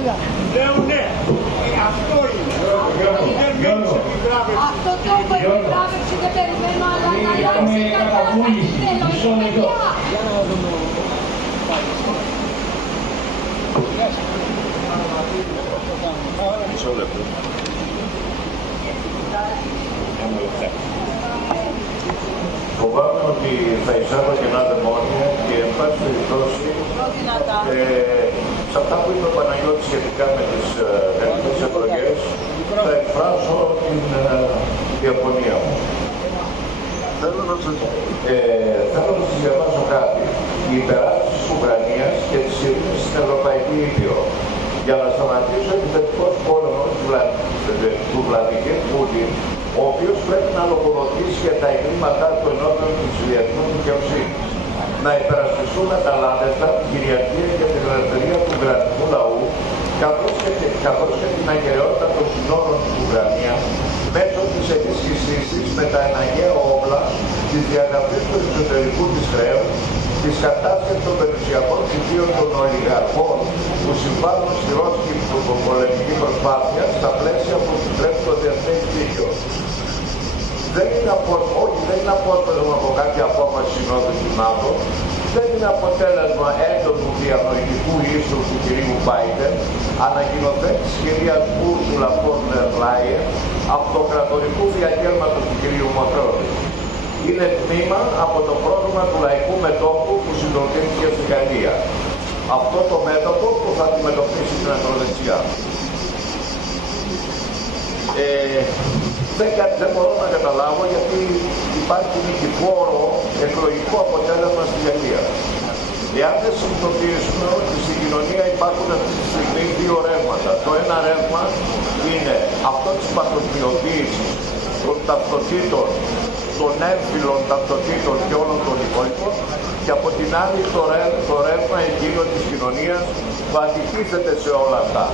Έλα. Λέω ναι. Αυτό είναι. Αυτό το υπογράφευση δεν περιμένω, αλλά να αλλάξει κατάσταση. Για να δούμε. Μισό λεπτό. Φοβάμαι ότι θα εισάγω και ένα δαιμόνια και εν πάση περιπτώσει σε αυτά που είπε ο Παναγιώτης σχετικά με τις τελευταίες εκλογές θα εκφράσω την διαφωνία μου. Θέλω να σας διαβάσω κάτι. Η υπεράσπιση της Ουκρανίας και της ειρήνης στην Ευρωπαϊκή Ήπειρο. Για να σταματήσει ο επιθετικός πόλεμος του Βλαντιμίρ Πούτιν, ο οποίος πρέπει να λογοδοτήσει για τα εγκλήματά του ενώπιον της διεθνούς δικαιοσύνης. Να υπερασπιστούμε τα λάδεστα, την κυριαρχία και την ελευθερία του ουκρανικού λαού, καθώς και την ακεραιότητα των συνόρων της Ουκρανίας, μέσω της ενίσχυσής της με τα εναγκαία όπλα, της διαγραφής του εξωτερικού της χρέους, της κατάσχεσης των περιουσιακών στοιχείων των ολιγαρχών που συμβάλλουν στη ρώσικη πολεμική προσπάθεια στα πλαίσια που επιτρέπει το διεθνές δίκαιο. Δεν είναι αποτέλεσμα από κάποια απόφαση συνόδου του ΝΑΤΟ, δεν είναι αποτέλεσμα έντονου διανοητικού ίστρου του κ. Μπάιντεν, ανακοινωθέν της κυρίας Ούρσουλα φον ντερ Λάιεν, αυτοκρατορικού διαγγέλματος του κ. Μακρόν. Είναι τμήμα από το πρόγραμμα του λαϊκού μετώπου που συντονίστηκε στην Γαλλία. Αυτό το μέτωπο που θα αντιμετωπίσει την ακροδεξιά. Δεν μπορώ να καταλάβω γιατί υπάρχει νικηφόρο εκλογικό αποτέλεσμα στη Γαλλία. Εάν δεν συνειδητοποιήσουμε ότι στην κοινωνία υπάρχουν αυτή τη στιγμή δύο ρεύματα. Το ένα ρεύμα είναι αυτό της παγκοσμιοποίησης των ταυτοτήτων, των έμφυλων ταυτοτήτων και όλων των υπόλοιπων, και από την άλλη το ρεύμα εκείνο της κοινωνίας που αντιτίθεται σε όλα αυτά.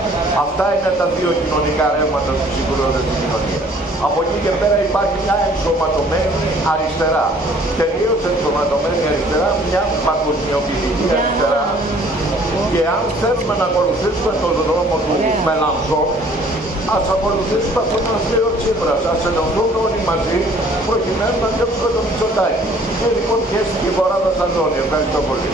Αυτά είναι τα δύο κοινωνικά ρεύματα που συγκρούονται στην κοινωνία. Από εκεί και πέρα υπάρχει μια ενσωματωμένη αριστερά. Τελείως ενσωματωμένη αριστερά, μια παγκοσμιοποιητική αριστερά. Και αν θέλουμε να ακολουθήσουμε τον δρόμο του Μελανσόν, ας ακολουθήσουμε αυτό που μας λέει ο Τσίπρας. Ας ενωθούμε όλοι μαζί προκειμένου να διώξουμε τον Μητσοτάκη. Και λοιπόν και στην Βορρά Βασανώνη. Ευχαριστώ πολύ.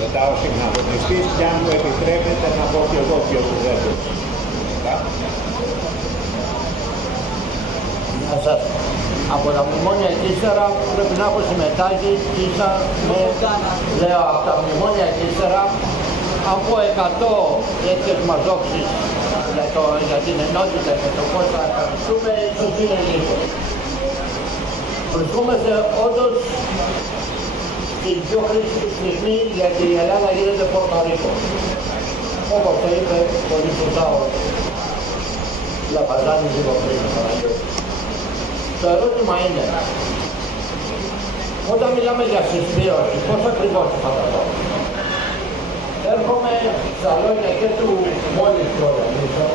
Μετά ο συγχρονιστής, και αν μου επιτρέπετε να πω και εγώ πιο ουδέτερο. Από τα μνημόνια εκεί ύστερα πρέπει να έχω συμμετάσχει λέω από τα μνημόνια εκεί ύστερα από 100 τέτοιες μαζόξεις για την ενότητα και το πώς θα καθιστούμε, ίσως είναι λίγο. Βρισκόμαστε όντως στην πιο χρήσιμη στιγμή γιατί η Ελλάδα γίνεται Πορτορίκο. Όπως το είπε πολύ σωστά ο Λαπαζάνης λίγο πριν. Το ερώτημα είναι, όταν μιλάμε για συσπήρωση, πώς ακριβώς το φανταζόμαστε. Έρχομαι στα λόγια και του μόλις του οργανίσω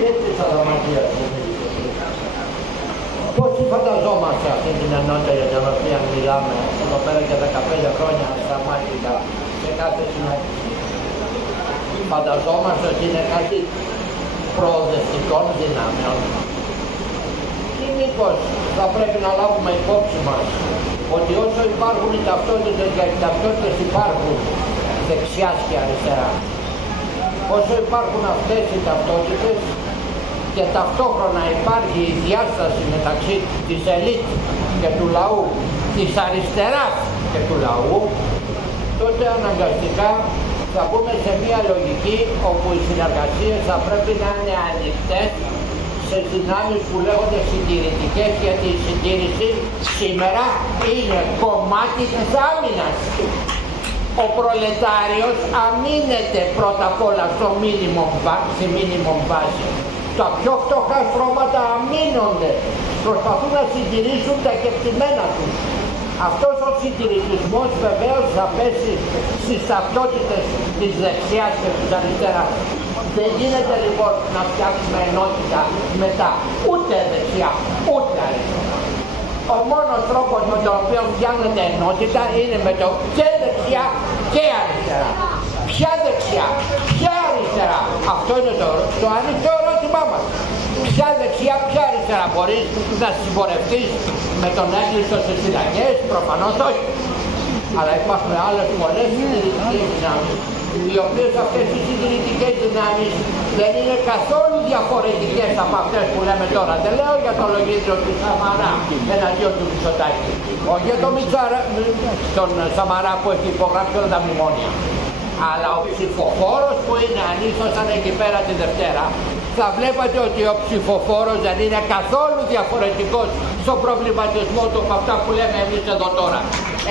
και της Αδαμαντίας. Πώς φανταζόμαστε αυτή την ενότητα για την οποία μιλάμε εδώ πέρα και 15 χρόνια στα μάτια σε κάθε συνάντηση. Φανταζόμαστε ότι είναι κάτι προοδευτικών δυνάμεων. Ή μήπως θα πρέπει να λάβουμε υπόψη μας ότι όσο υπάρχουν οι ταυτότητες και οι ταυτότητες υπάρχουν δεξιάς και αριστερά, όσο υπάρχουν αυτές οι ταυτότητες και ταυτόχρονα υπάρχει η διάσταση μεταξύ της ελίτ και του λαού, της αριστεράς και του λαού, τότε αναγκαστικά θα μπούμε σε μια λογική όπου οι συνεργασίες θα πρέπει να είναι ανοιχτές σε δυνάμεις που λέγονται συντηρητικές, γιατί η συντήρηση σήμερα είναι κομμάτι της άμυνας. Ο προλετάριος αμήνεται πρώτα απ' όλα στο minimum βάση. Τα πιο φτωχά στρώματα αμήνονται, προσπαθούν να συντηρήσουν τα κεκτημένα τους. Αυτός ο συντηρητισμός βεβαίως θα πέσει στις ταυτότητες της δεξιάς και της αριστεράς. Δεν γίνεται λοιπόν να φτιάξουμε ενότητα μετά ούτε δεξιά ούτε αριστερά. Ο μόνος τρόπος με τον οποίο φτιάχνεται ενότητα είναι με το και δεξιά και αριστερά. Ποια δεξιά, ποια αριστερά, αυτό είναι το ανοιχτό ερώτημά μας. Ποια δεξιά, ποια αριστερά, μπορείς να συμπορευτείς με τον έγκλειστο στις φυλακές, προφανώς όχι. Αλλά υπάρχουν άλλες πολλές συντηρητικές δυνάμεις, οι οποίες αυτές οι συντηρητικές δυνάμεις δεν είναι καθόλου διαφορετικές από αυτές που λέμε τώρα. Δεν λέω για το λογίδριο του Σαμαρά εναντίον του Μητσοτάκη, όχι για τον Σαμαρά που έχει υπογράψει όλα τα μνημόνια. Αλλά ο ψηφοφόρος που είναι, αν ήσασταν εκεί πέρα τη Δευτέρα, θα βλέπατε ότι ο ψηφοφόρος δεν είναι καθόλου διαφορετικός στον προβληματισμό του από αυτά που λέμε εμείς εδώ τώρα.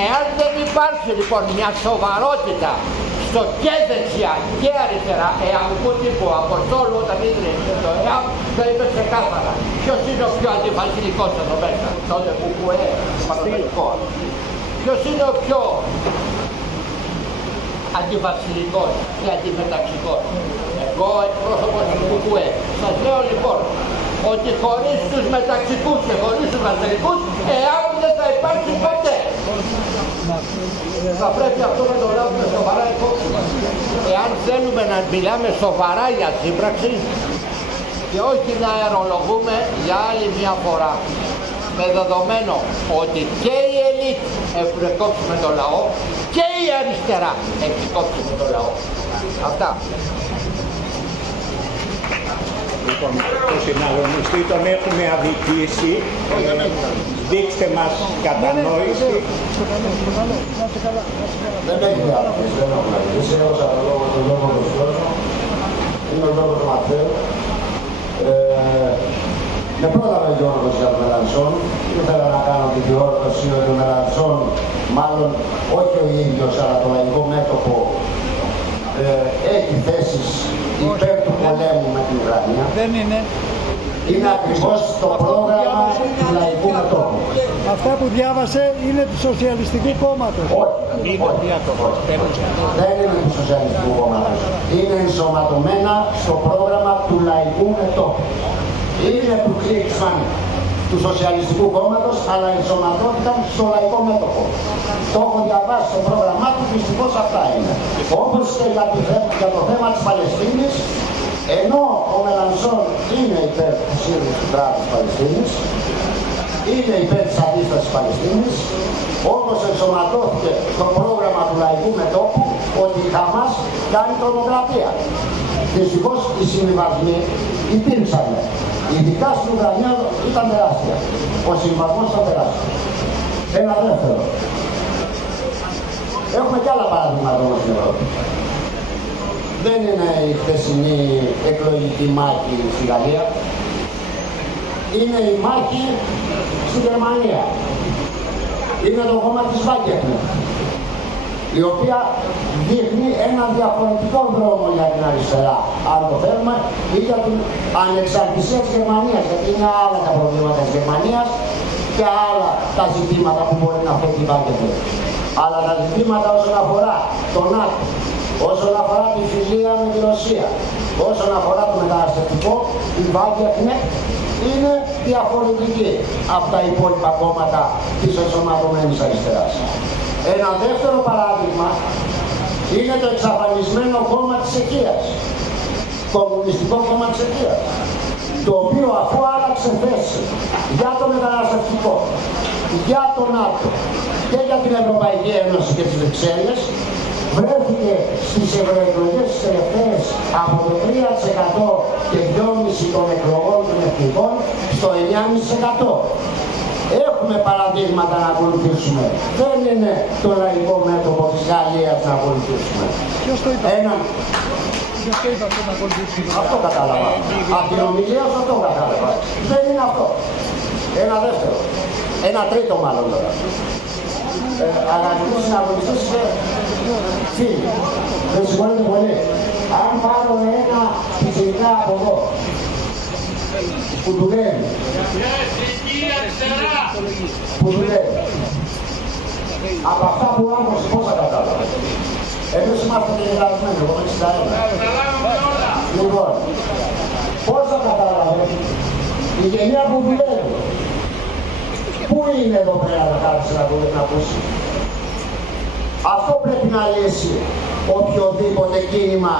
Εάν δεν υπάρχει λοιπόν μια σοβαρότητα στο και δεξιά και αριστερά, εαμικού τύπου Αποστόλου όταν ίδρυσε το ΕΑΜ, το είπε ξεκάθαρα. Ποιος είναι ο πιο αντιφασιλικός εδώ μέσα, το ΔΕΚΟΚΟΕ, παραδελικό. Ποιος είναι ο πιο αντιβασιλικός και αντιμεταξικός. Εγώ εκπρόσωπος του ΚΚΕ. Σας λέω λοιπόν ότι χωρίς τους μεταξικούς και χωρίς τους βασιλικούς ΕΑΜ δεν θα υπάρξει ποτέ. Θα πρέπει αυτό να το λάβουμε σοβαρά υπόψη μας. Εάν θέλουμε να μιλάμε σοβαρά για σύμπραξη και όχι να αερολογούμε για άλλη μια φορά, με δεδομένο ότι και η ελίτ έχουν κόψει με το λαό και η αριστερά έχει κόψει με το λαό. Αυτά. Λοιπόν, τον συναγωνιστή τον έχουμε αδικήσει. Δείξτε μας κατανόηση. Δεν έχει διάθεση, δεν έχω αδικήσει. Έδωσα το λόγο του Γιώργου Κωστρόσο. Είναι ο Γιώργος Ματθαίου. Με πρόλαβε ο Γιώργος για τον Μελανσόν. Ήθελα να κάνω την διόρθωση ότι ο Μελανσόν, μάλλον όχι ο ίδιος, αλλά το λαϊκό μέτωπο, έχει θέσεις υπέρ του πολέμου με την Ουκρανία. Δεν είναι. Είναι ακριβώς το πρόγραμμα του λαϊκού μετώπου. Αυτά που διάβασε είναι του Σοσιαλιστικού Κόμματος. Όχι, δεν είναι του Σοσιαλιστικού Κόμματος. Είναι ενσωματωμένα στο πρόγραμμα του λαϊκού μετώπου. Είναι του Κρήξμαν του Σοσιαλιστικού Κόμματος, αλλά ενσωματώθηκαν στο λαϊκό μέτωπο. Το έχω διαβάσει στο πρόγραμμά του, δυστυχώς αυτά είναι. Όπως και για το θέμα της Παλαιστίνης, ενώ ο Μελανσόν είναι υπέρ του Σύριου του κράτους Παλαιστίνης, είναι υπέρ της αντίστασης Παλαιστίνης, όπως ενσωματώθηκε στο πρόγραμμα του λαϊκού μετώπου ότι η Χαμάς κάνει τρομοκρατία. Δυστυχώς οι συμβιβασμοί υπήρξαν. Ειδικά στην Ουκρανία ήταν τεράστια. Ο συμβιβασμός ήταν τεράστιο. Ένα δεύτερο. Έχουμε και άλλα παραδείγματα όμως στην Ευρώπη. Δεν είναι η χθεσινή εκλογική μάχη στη Γαλλία. Είναι η μάχη στη Γερμανία. Είναι το κόμμα της Βάγκερνερ, η οποία δείχνει ένα διαφορετικό δρόμο για την αριστερά, αν το θέλουμε, ή για την ανεξαρτησία της Γερμανίας, γιατί είναι άλλα τα προβλήματα της Γερμανίας και άλλα τα ζητήματα που μπορεί να φέρει η Βάγκερνερ. Αλλά τα ζητήματα όσον αφορά το ΝΑΤΟ, όσον αφορά τη φιλία με τη Ρωσία, όσον αφορά το μεταναστευτικό, η Βάγκερνερ είναι διαφορετική από τα υπόλοιπα κόμματα της ενσωματωμένης αριστεράς. Ένα δεύτερο παράδειγμα είναι το εξαφανισμένο κόμμα της Τσεχίας, Κομμουνιστικό Κόμμα της Τσεχίας, το οποίο αφού άλλαξε θέση για το μεταναστευτικό, για το ΝΑΤΟ και για την Ευρωπαϊκή Ένωση και τις Βρυξέλλες, βρέθηκε στις ευρωεκλογές τις τελευταίες από το 3% και 2,5% των εκλογών των εθνικών στο 9,5%. Έχουμε παραδείγματα να ακολουθήσουμε. Δεν είναι το λαϊκό μέτωπο της Γαλλίας να ακολουθήσουμε. Ποιος το είπε? Ποιος το είπε αυτό να ακολουθήσουμε? Αυτό κατάλαβα. Από την ομιλία σου αυτό κατάλαβα. Δεν είναι αυτό. Ένα δεύτερο. Ένα τρίτο μάλλον τώρα. Αγαπητοί συναγωνιστές και φίλοι, δεν συγχωρείτε πολύ. Αν πάρω ένα πιτσιρικά από εδώ, που του λέει, Από αυτά που άκουσε, πόσα κατάλαβε. Εμείς είμαστε γενικασμένοι, εγώ με 61. Λοιπόν, πόσα κατάλαβε η γενιά που δουλεύει. Πού είναι εδώ πέρα να κάτσει να ακούσει. Αυτό πρέπει να λύσει οποιοδήποτε κίνημα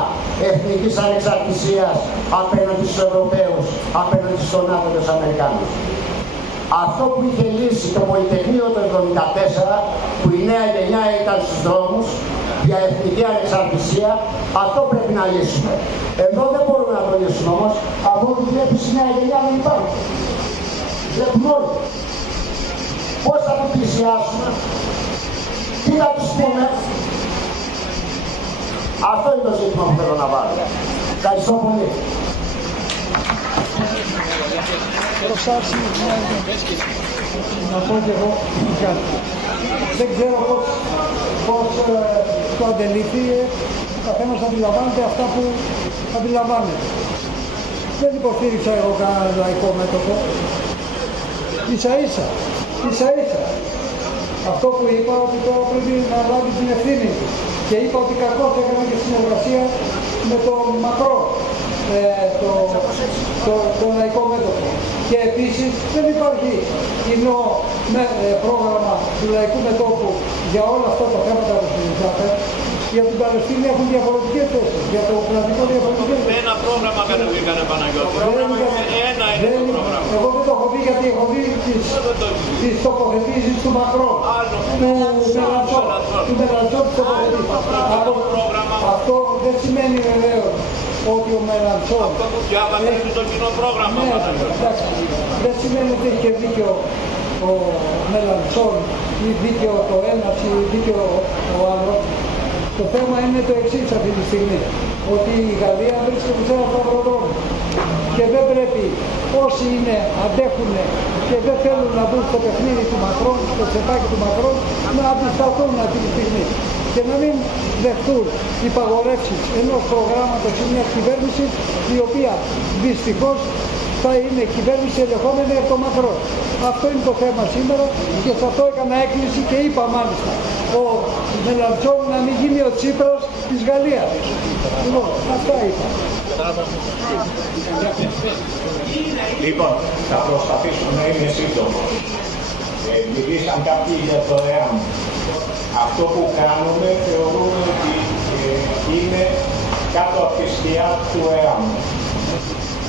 εθνικής ανεξαρτησίας απέναντι στους Ευρωπαίους, απέναντι στον ΝΑΤΟ και τους Αμερικάνους. Αυτό που είχε λύσει το Πολυτεχνείο το 1974, που η νέα γενιά ήταν στους δρόμους για εθνική ανεξαρτησία, αυτό πρέπει να λύσουμε. Εδώ δεν μπορούμε να το λύσουμε όμως, από ό,τι βλέπεις η νέα γενιά δεν υπάρχει. Βλέπουμε όλοι. Πώς θα την πλησιάσουμε, τι θα τους πούμε. Αυτό είναι το ζήτημα που θέλω να βάλω. Ευχαριστώ πολύ. Προστάσει να πω και εγώ κάτι. Δεν ξέρω πώς το αντελήφθη, ο καθένας αντιλαμβάνεται αυτά που αντιλαμβάνεται. Δεν υποστήριξα εγώ κανένα λαϊκό μέτωπο. Ίσα-ίσα. Αυτό που είπα, ότι τώρα πρέπει να λάβει την ευθύνη του. Και είπα ότι κακώς έκανε και συνεργασία με τον Μακρό, το λαϊκό μέτωπο. Και επίσης δεν υπάρχει κοινό πρόγραμμα του λαϊκού μετώπου για όλα αυτά τα θέματα που συζητάτε. Για την Παλαιστίνη έχουν διαφορετικές θέσεις, για το κρατικό διαφορετικές θέσεις. Ένα πρόγραμμα κατεβήκανε, Παναγιώτη. Ένα είναι το πρόγραμμα. Εγώ δεν το έχω δει, γιατί έχω δει τις τοποθετήσεις του Μακρό, του Μελαντσό της τοποθετήσεις. Αυτό δεν σημαίνει βεβαίως ότι ο Μελαντσό... Αυτό που διάβασε είναι το κοινό πρόγραμμα. Ναι, εντάξει. Δεν σημαίνει ότι έχει δίκιο ο Μελαντσόν ή δίκιο το ένας ή δίκιο ο άλλος. Το θέμα είναι το εξής αυτή τη στιγμή, ότι η Γαλλία βρίσκεται σε ένα σταυροδρόμι και δεν πρέπει όσοι αντέχουν και δεν θέλουν να μπουν στο παιχνίδι του Μακρόν, στο τσεπάκι του Μακρόν, να αντισταθούν αυτή τη στιγμή και να μην δεχτούν υπαγορεύσεις ενός προγράμματος ή μιας κυβέρνησης η οποία δυστυχώς θα είναι κυβέρνηση ελεγχόμενη από το Μακρόν. Αυτό είναι το θέμα σήμερα και σε αυτό έκανα έκκληση και είπα μάλιστα ο Μελαντσόν να μην γίνει ο Τσίπρας της Γαλλίας. Λοιπόν, αυτά είπα. Λοιπόν, θα προσπαθήσω να είμαι σύντομος. Μιλήσαν κάποιοι για το ΕΑΜ. Αυτό που κάνουμε θεωρούμε ότι είναι κάτω από τη σκιά του ΕΑΜ.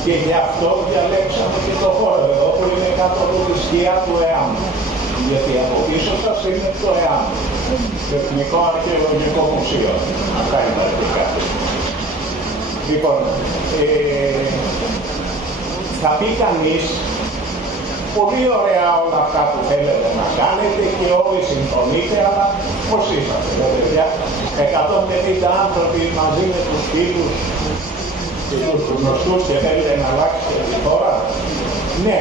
Και γι' αυτό διαλέξαμε και το χώρο εδώ που είναι κάτω από τη σκιά του ΕΑΜ. Γιατί από πίσω σας είναι το ΕΑΜ, το Εθνικό Αρχαιολογικό Μουσείο. Αυτά είναι αρχικά. Λοιπόν, θα πει κανείς, πολύ ωραία όλα αυτά που θέλετε να κάνετε και όλοι συμφωνείτε, αλλά πώς είσαστε, παιδιά, 150 άνθρωποι μαζί με τους φίλους και τους γνωστούς και θέλετε να αλλάξετε τη χώρα. Ναι,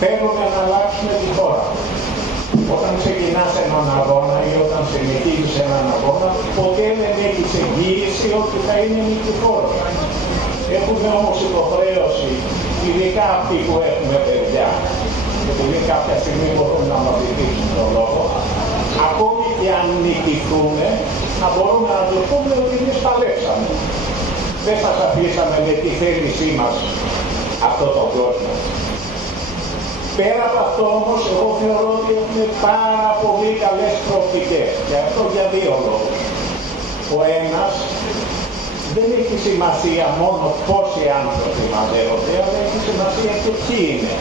θέλουμε να αλλάξουμε τη χώρα. Όταν ξεκινάς έναν αγώνα ή όταν συνεχίζεις έναν αγώνα, ποτέ δεν έχεις εγγύηση ότι θα είναι νικηφόρος. Έχουμε όμως υποχρέωση, ειδικά αυτοί που έχουμε παιδιά, επειδή κάποια στιγμή μπορούν να μας δείξουν τον λόγο, ακόμη και αν νικηθούμε, να μπορούμε να το πούμε ότι εμείς παλέψαμε. Δεν σας αφήσαμε με τη θέλησή μας αυτόν τον κόσμο. Πέρα από αυτό όμως, εγώ θεωρώ ότι έχουμε πάρα πολύ καλές προοπτικές. Και αυτό για δύο λόγους. Ο ένας, δεν έχει σημασία μόνο πόσοι άνθρωποι μαζεύονται, αλλά έχει σημασία και ποιοι είναι.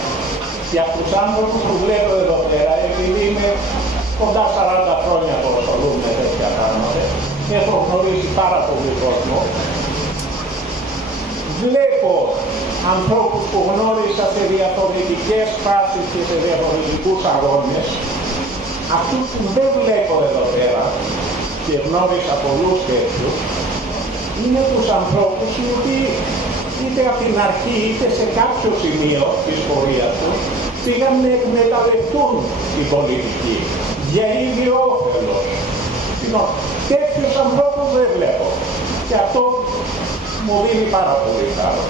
Και από τους άνθρωπους που βλέπω εδώ πέρα, επειδή είμαι κοντά 40 χρόνια που ασχολούμαι με τέτοια πράγματα, έχω γνωρίσει πάρα πολύ κόσμο. Βλέπω ανθρώπους που γνώρισα σε διαφορετικές φάσεις και σε διαφορετικούς αγώνες. Αυτούς που δεν βλέπω εδώ πέρα και γνώρισα πολλούς τέτοιους, είναι τους ανθρώπους οι οποίοι είτε από την αρχή είτε σε κάποιο σημείο της πορείας τους πήγαν να εκμεταλλευτούν την πολιτική για ίδιο όφελος. Τέτοιους ανθρώπους δεν βλέπω. Και αυτό μου δίνει πάρα πολύ χαρά.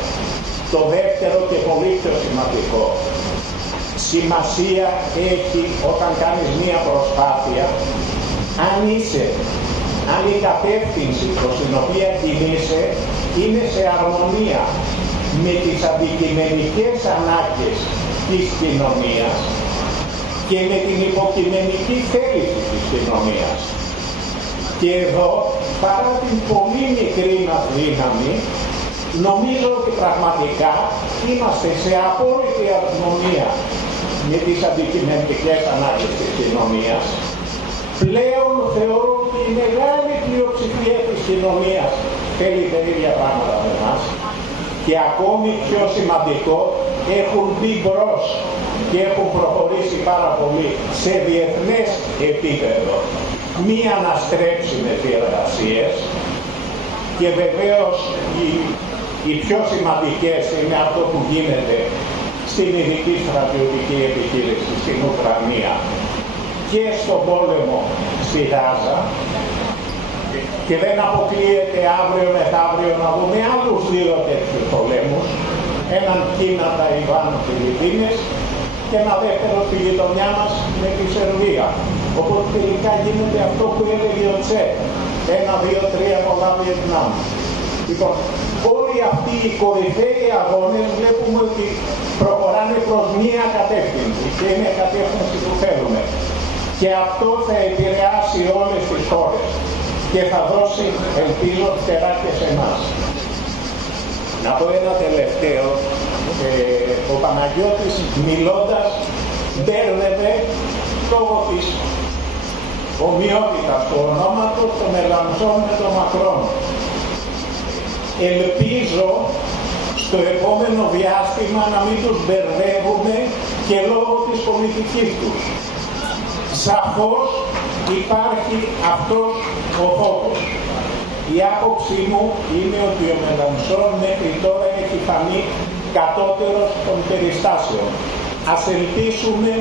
Το δεύτερο και πολύ πιο σημαντικό. σημασία έχει όταν κάνεις μία προσπάθεια αν η κατεύθυνση προς την οποία κινείσαι είναι σε αρμονία με τις αντικειμενικές ανάγκες της κοινωνίας και με την υποκειμενική θέληση της κοινωνίας. Και εδώ, παρά την πολύ μικρή μας δύναμη, νομίζω ότι πραγματικά είμαστε σε απόλυτη αρμονία με τις αντικειμενικές ανάγκες της κοινωνίας. Πλέον θεωρώ ότι η μεγάλη πλειοψηφία της κοινωνίας θέλει τα ίδια πράγματα με εμάς και ακόμη πιο σημαντικό, έχουν μπει μπρος και έχουν προχωρήσει πάρα πολύ σε διεθνές επίπεδο μη αναστρέψιμες διεργασίες και βεβαίως οι πιο σημαντικές είναι αυτό που γίνεται στην ειδική στρατιωτική επιχείρηση στην Ουκρανία και στον πόλεμο στη Γάζα, και δεν αποκλείεται αύριο μεθαύριο να δούμε άλλους δύο τέτοιους πολέμους, έναν Κίνα, Ταϊβάν, Φιλιππίνες και ένα δεύτερο στη γειτονιά μας με τη Σερβία. Οπότε τελικά γίνεται αυτό που έλεγε ο Τσε, 1, 2, 3 πολλά Βιετνάμ. Λοιπόν, όλοι αυτοί οι κορυφαίοι αγώνες βλέπουμε ότι προχωράνε προς μία κατεύθυνση και είναι η κατεύθυνση που θέλουμε. Και αυτό θα επηρεάσει όλες τις χώρες και θα δώσει, ελπίζω, φτερά και σε εμάς. Να πω ένα τελευταίο. Ο Παναγιώτης μιλώντας μπέρδευε λόγω της ομοιότητας του ονόματος το Μελανσόν με το Μακρόν. Ελπίζω στο επόμενο διάστημα να μην τους μπερδεύουμε και λόγω της πολιτικής τους. Σαφώς υπάρχει αυτός ο φόβος. Η άποψή μου είναι ότι ο Μελανσόν μέχρι τώρα έχει φανεί κατώτερος των περιστάσεων. Ας ελπίσουμε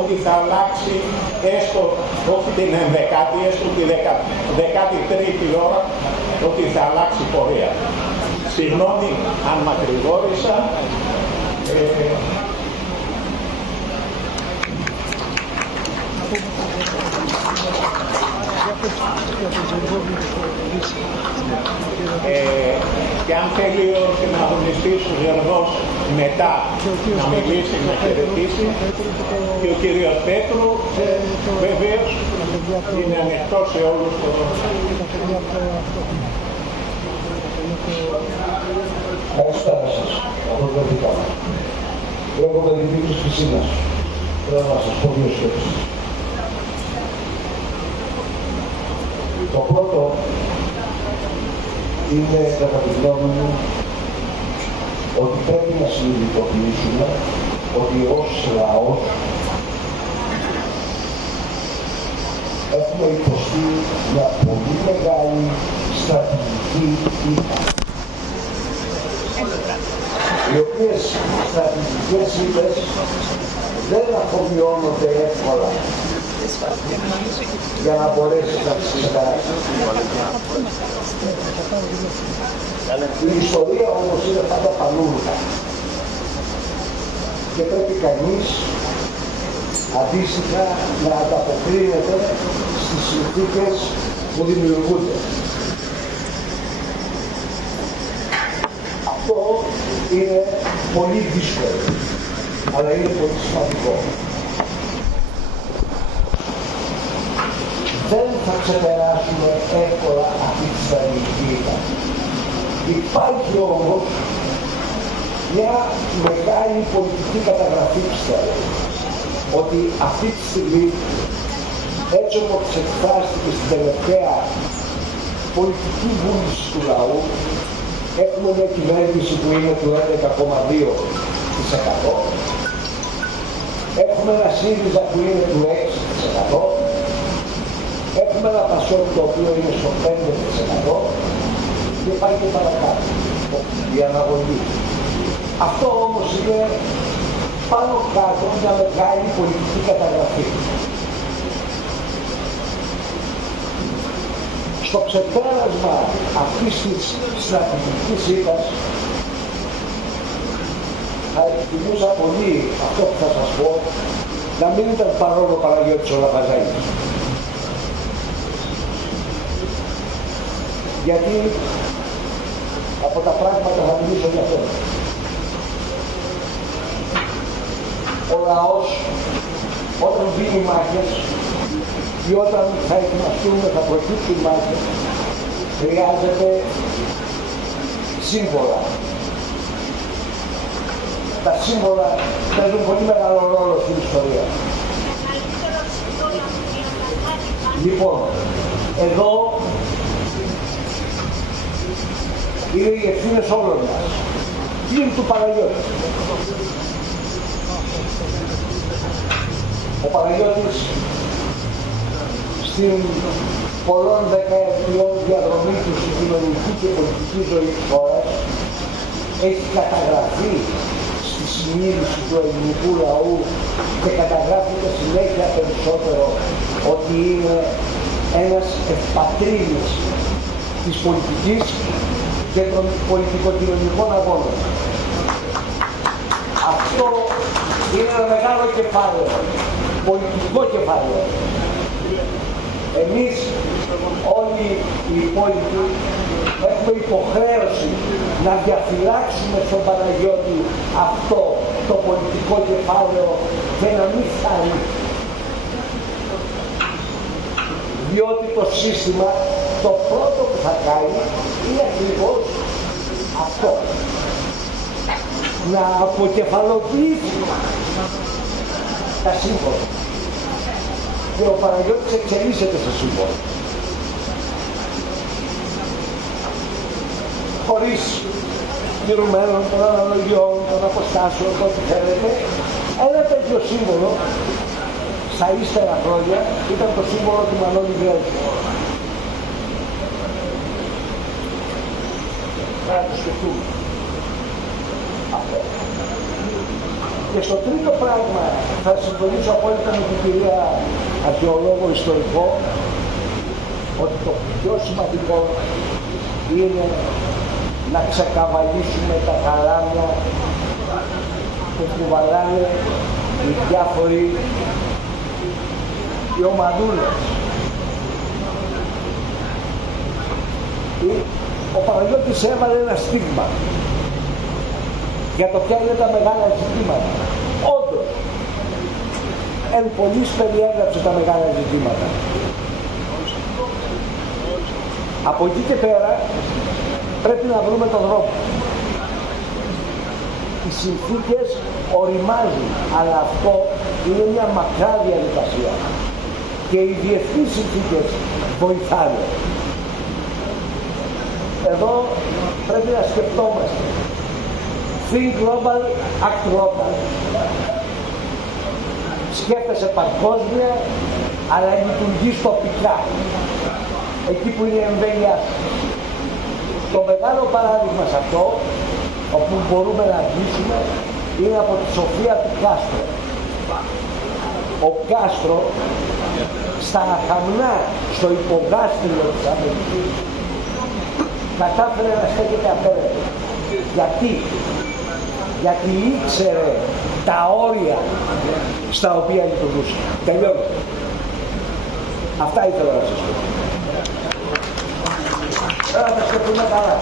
ότι θα αλλάξει έστω, όχι την 11η, έστω τη 13η ώρα, ότι θα αλλάξει πορεία. Συγγνώμη αν μακρηγόρησα. Και αν θέλει ο συναγωνιστής ο Γερμός μετά να μιλήσει, να χαιρετήσει, και ο κύριος Πέτρου βεβαίως είναι ανοιχτός σε όλους το... Καλησπέρα σας, αποδοτικά. Λέγομαι Δημήτρης Φυσίνας. Θέλω να σας πω δύο σκέψεις. Το πρώτο είναι, κατά τη γνώμη μου, ότι πρέπει να συνειδητοποιήσουμε ότι ως λαός έχουμε υποστεί μια πολύ μεγάλη στρατηγική ήττα, οι οποίες στρατηγικές ήττες δεν αφομοιώνονται εύκολα για να μπορέσει να τις ξεπεράσει. Η ιστορία όμως είναι πάντα πανούργα και πρέπει κανείς αντίστοιχα να ανταποκρίνεται στις συνθήκες που δημιουργούνται. Αυτό είναι πολύ δύσκολο, αλλά είναι πολύ σημαντικό. Δεν θα ξεπεράσουμε εύκολα αυτή τη στρατηγική ήττα. Υπάρχει όμως μια μεγάλη πολιτική καταγραφή, πιστεύω, ότι αυτή τη στιγμή, έτσι όπως εκφράστηκε στην τελευταία πολιτική βούληση του λαού, έχουμε μια κυβέρνηση που είναι του 11,2%, έχουμε ένα ΣΥΡΙΖΑ που είναι του 6%, έχουμε ένα ΠΑΣΟΚ το οποίο είναι στο 5% και πάει και παρακάτω, η αναβολή. Αυτό όμως είναι πάνω κάτω μια μεγάλη πολιτική καταγραφή. Στο ξεπέρασμα αυτής της στρατηγικής ήττας θα εκτιμούσα πολύ αυτό που θα σας πω, να μην ήταν παρόν ο Παναγιώτης ο Λαφαζάνης. Γιατί από τα πράγματα θα μιλήσω για αυτό. Ο λαός όταν δίνει μάχες ή όταν θα ετοιμαστούμε, θα προκύψουν μάχες, χρειάζεται σύμβολα. Τα σύμβολα παίζουν πολύ μεγάλο ρόλο στην ιστορία. Λοιπόν, εδώ είναι οι ευθύνες όλων μας. Πλην του Παναγιώτη. Ο Παναγιώτης στην πολλών δεκαετιών διαδρομή του στην κοινωνική και πολιτική ζωή της χώρας έχει καταγραφεί στη συνείδηση του ελληνικού λαού και καταγράφεται συνέχεια περισσότερο ότι είναι ένας ευπατρίδης της πολιτικής και των πολιτικοκοινωνικών αγώνων. Αυτό είναι ένα μεγάλο κεφάλαιο, πολιτικό κεφάλαιο. Εμείς όλοι οι υπόλοιποι έχουμε υποχρέωση να διαφυλάξουμε στον Παναγιώτη αυτό το πολιτικό κεφάλαιο και να μην φτάνει. Διότι το σύστημα το πρώτο που θα κάνει είναι ακριβώς αυτό. Να αποκεφαλοποιήσει τα σύμβολα. Και ο Παναγιώτης εξελίσσεται σε σύμβολα. Χωρίς τηρουμένων των αναλογιών, των αποστάσεων, των ό,τι θέλετε, ένα τέτοιο σύμβολο στα ύστερα χρόνια ήταν το σύμβολο του Μανώλη Γκρέζου. Να το σκεφτούμε. Αυτό. Και στο τρίτο πράγμα θα συμφωνήσω απόλυτα με την κυρία αρχαιολόγο ιστορικό ότι το πιο σημαντικό είναι να ξεκαβαλήσουμε τα καλάμια που κουβαλάνε οι διάφοροι οι ομαδούλες. Ο Παναγιώτης έβαλε ένα στίγμα για το ποια είναι τα μεγάλα ζητήματα. Όντως, εν πολλής περιέγραψε τα μεγάλα ζητήματα. Από εκεί και πέρα πρέπει να βρούμε τον δρόμο. Οι συνθήκες οριμάζουν, αλλά αυτό είναι μια μακρά διαδικασία. Και οι διεθνείς συνθήκες βοηθάνε. Εδώ πρέπει να σκεφτόμαστε. Think global, act local. Σκέφτεσαι παγκόσμια, αλλά λειτουργείς τοπικά. Εκεί που είναι η εμβέλειά σου. Το μεγάλο παράδειγμα σε αυτό, όπου μπορούμε να αρχίσουμε, είναι από τη σοφία του Κάστρο. Ο Κάστρο, στα αχαμνά, στο υπογάστριο της Αμερικής, κατάφερε να στέκεται απέναντι. Γιατί ήξερε τα όρια στα οποία λειτουργούσε. Τελειώνω. Αυτά ήθελα να σας πω. Τώρα θα σκεφτούμε καλά.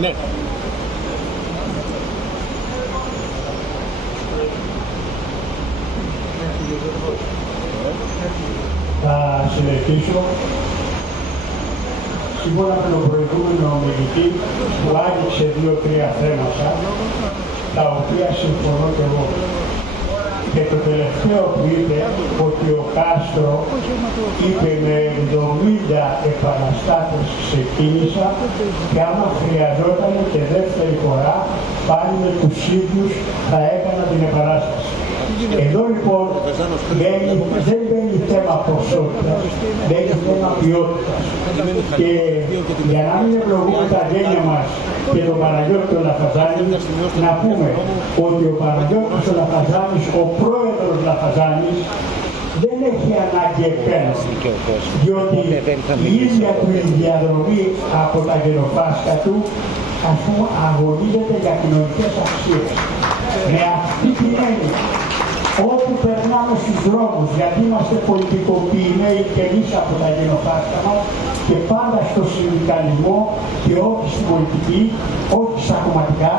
Ναι. Θα συνεχίσω σύμφωνα με τον προηγούμενο ομιλητή που άγγιξε 2-3 θέματα τα οποία συμφωνώ και εγώ. Και το τελευταίο που είπε ότι ο Κάστρο είπε με 70 επαναστάτες ξεκίνησα και άμα χρειαζόταν και δεύτερη φορά πάλι με τους ίδιους θα έκανα την επανάσταση. Εδώ λοιπόν δεν μπαίνει θέμα ποσότητας, μπαίνει θέμα ποιότητας. Και για να μην ευλογούμε τα γένια μας και τον Παναγιώτη τον Λαφαζάνη, να πούμε ότι ο Παναγιώτης ο Λαφαζάνης, ο πρόεδρος Λαφαζάνης, δεν έχει ανάγκη επένδυση, διότι η ίδια του η διαδρομή από τα γεροφάσκα του ας πούμε αγωνίζεται για κοινωνικές αξίες. Με αυτή την έννοια, όπου περνάμε στους δρόμους, γιατί είμαστε πολιτικοποιημένοι και εμείς από τα γενοφάσκα μας και πάντα στο συνδικαλισμό και όχι στην πολιτική, όχι στα κομματικά,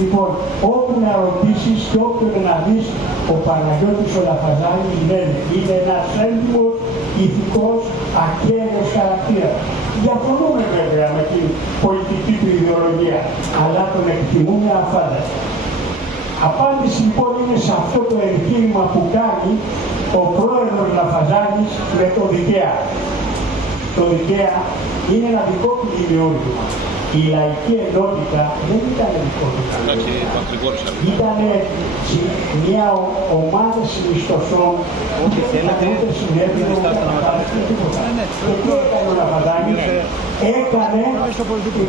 λοιπόν, όπου να ρωτήσεις και όποιον να δεις, ο Παναγιώτης ο Λαφαζάνης είναι ένας έντιμος, ηθικός, ακέραιος χαρακτήρας. Διαφωνούμε βέβαια με την πολιτική του ιδεολογία, αλλά τον εκτιμούμε αφάνταστα. Απάντηση λοιπόν είναι σε αυτό το εγχείρημα που κάνει ο πρόεδρος Λαφαζάνης με το Δικαία. Το Δικαία είναι ένα δικό του δημιούργημα. Η λαϊκή ενότητα δεν ήταν δικό του. Ήταν μια ομάδα συνιστοσών που δεν ήταν ούτε συνέδριο, ούτε τίποτα. Και τι έκανε ο Λαφαζάνης? Έκανε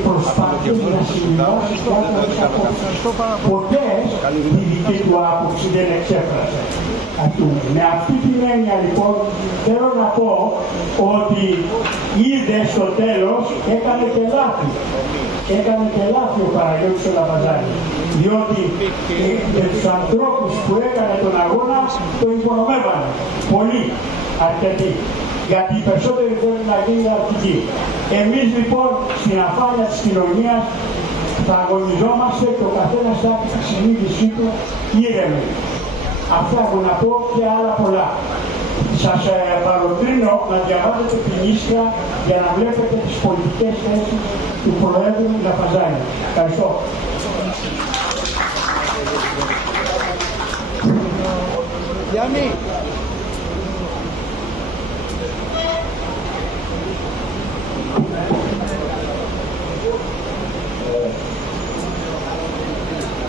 προσπάθειες να συμβιβάσει διάφορες απόψεις. Ποτέ τη δική του άποψη δεν εξέφρασε. Με αυτή την έννοια λοιπόν θέλω να πω ότι είδε στο τέλος έκανε και λάθη. Έκανε και λάθη ο Παναγιώτης ο Λαφαζάνης, διότι με τους ανθρώπους που έκανε τον αγώνα το υπονομεύανε πολύ, αρκετοί. Γιατί οι περισσότεροι θέλουν να γίνει αρχηγοί. Εμείς λοιπόν στην αφάνεια της κοινωνίας θα αγωνιζόμαστε και ο καθένας θα έχει τη συνείδησή του ήρεμη. Αυτά έχω να πω και άλλα πολλά. Σας παροτρύνω να διαβάζετε την ίσια για να βλέπετε τις πολιτικές θέσεις του Προέδρου Λαφαζάνη. Ευχαριστώ. Γιάννη.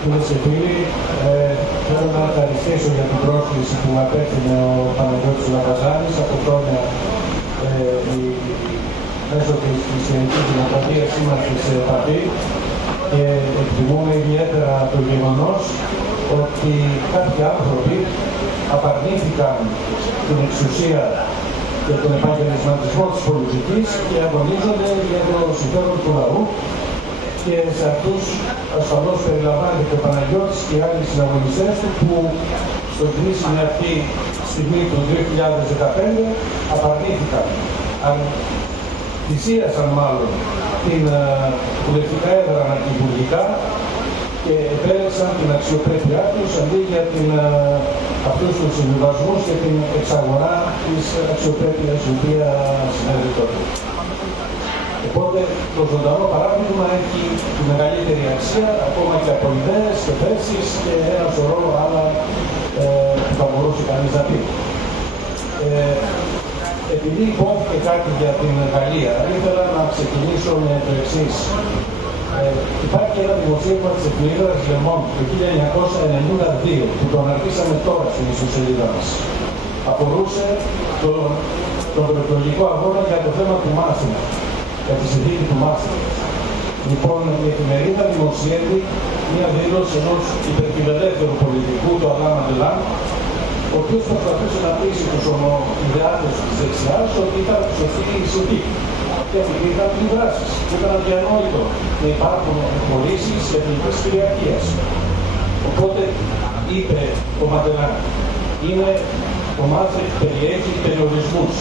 Κυρίες και φίλοι, θέλω να ευχαριστήσω για την πρόσκληση που απέφερε ο Παναγιώτης Λαφαζάνης. Από χρόνια μέσω της Χριστιανικής Δημοκρατίας είμαστε σε επαφή και εκτιμούμε ιδιαίτερα το γεγονός ότι κάποιοι άνθρωποι απαρνήθηκαν την εξουσία και τον επαγγελματισμό της πολιτικής και αγωνίζονται για το συμφέρον του λαού. Και σε αυτούς ασφαλώς περιλαμβάνεται και ο Παναγιώτης και οι άλλοι συναγωνιστές του που στον κρίσιμη αυτή στιγμή του 2015 απαρνήθηκαν, θυσίασαν μάλλον την βουλευτικά έδρα αντιπουργικά και επέλεξαν την αξιοπρέπειά τους αντί για αυτούς τους συμβιβασμούς και την εξαγορά της αξιοπρέπειας η οποία συνέβη τότε. Οπότε το ζωντανό παράδειγμα έχει τη μεγαλύτερη αξία ακόμα και από ιδέες και θέσεις και ένα σωρό άλλα που θα μπορούσε κανείς να πει. Επειδή υπόθηκε κάτι για την Γαλλία, ήθελα να ξεκινήσω με το εξής. Υπάρχει ένα δημοσίευμα της εφημερίδας Le Monde το 1992 που το αναρτήσαμε τώρα στην ιστοσελίδα μας. Αφορούσε τον προεκλογικό αγώνα για το θέμα του Μάστριχτ, για τη συνθήκη του Μάστριχτ. Λοιπόν, η εφημερίδα δημοσιεύει μια δήλωση ενός υπερφιλελεύθερου πολιτικού, του Αλάν Αντελάν, ο οποίος προσπαθούσε να πείσει τους ομοειδεάτες της δεξιάς ότι ήταν σωστή η συνθήκη. Και υπήρχαν αντιδράσεις. Ήταν αδιανόητο να υπάρχουν εκχωρήσεις εθνικής κυριαρχίας. Οπότε είπε ο Μαντελάν, το Μάστριχτ περιέχει περιορισμούς.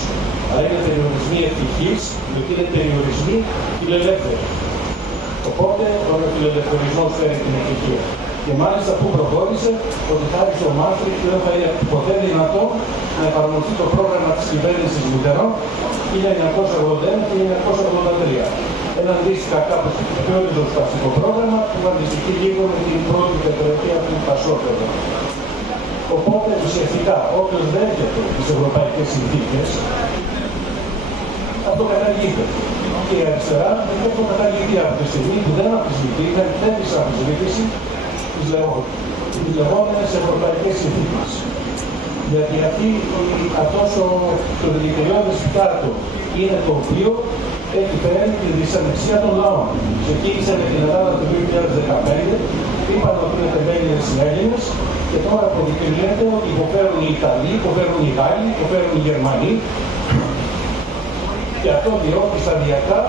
Αλλά είναι περιορισμοί ευτυχείς, γιατί είναι περιορισμοί φιλελεύθεροι. Οπότε ο φιλελευθερισμός φέρει την ευτυχία. Και μάλιστα που προχώρησε ότι χάρη στο Μάστριχτ δεν θα είναι ποτέ δυνατόν να εφαρμοστεί το πρόγραμμα της κυβέρνησης Μητερών 1981 και 1983. Ένα αντίστοιχα κάπως πιο ριζοσπαστικό πρόγραμμα που αντιστοιχεί λίγο με την πρώτη τετραετία του Πασόκ. Οπότε ουσιαστικά όποιος δέχεται τις ευρωπαϊκές συνθήκες αυτοκαταργείται. Και η αριστερά δεν έχει αυτοκαταργηθεί από τη στιγμή που δεν αμφισβητεί, δεν θέτει σε αμφισβήτηση τις λεγόμενες ευρωπαϊκές συνθήκες. Γιατί αυτός το δηλητηριώδες κάτω είναι το οποίο έχει φέρει τη δυσανεξία των λαών. Ξεκίνησε με την Ελλάδα το 2015, είπαν ότι είναι τεμπέλιες οι Έλληνες και τώρα αποδεικνύεται ότι υποφέρουν οι Ιταλοί, υποφέρουν οι Γάλλοι, υποφέρουν οι Γερμανοί. Και αυτό διότι σταδιακά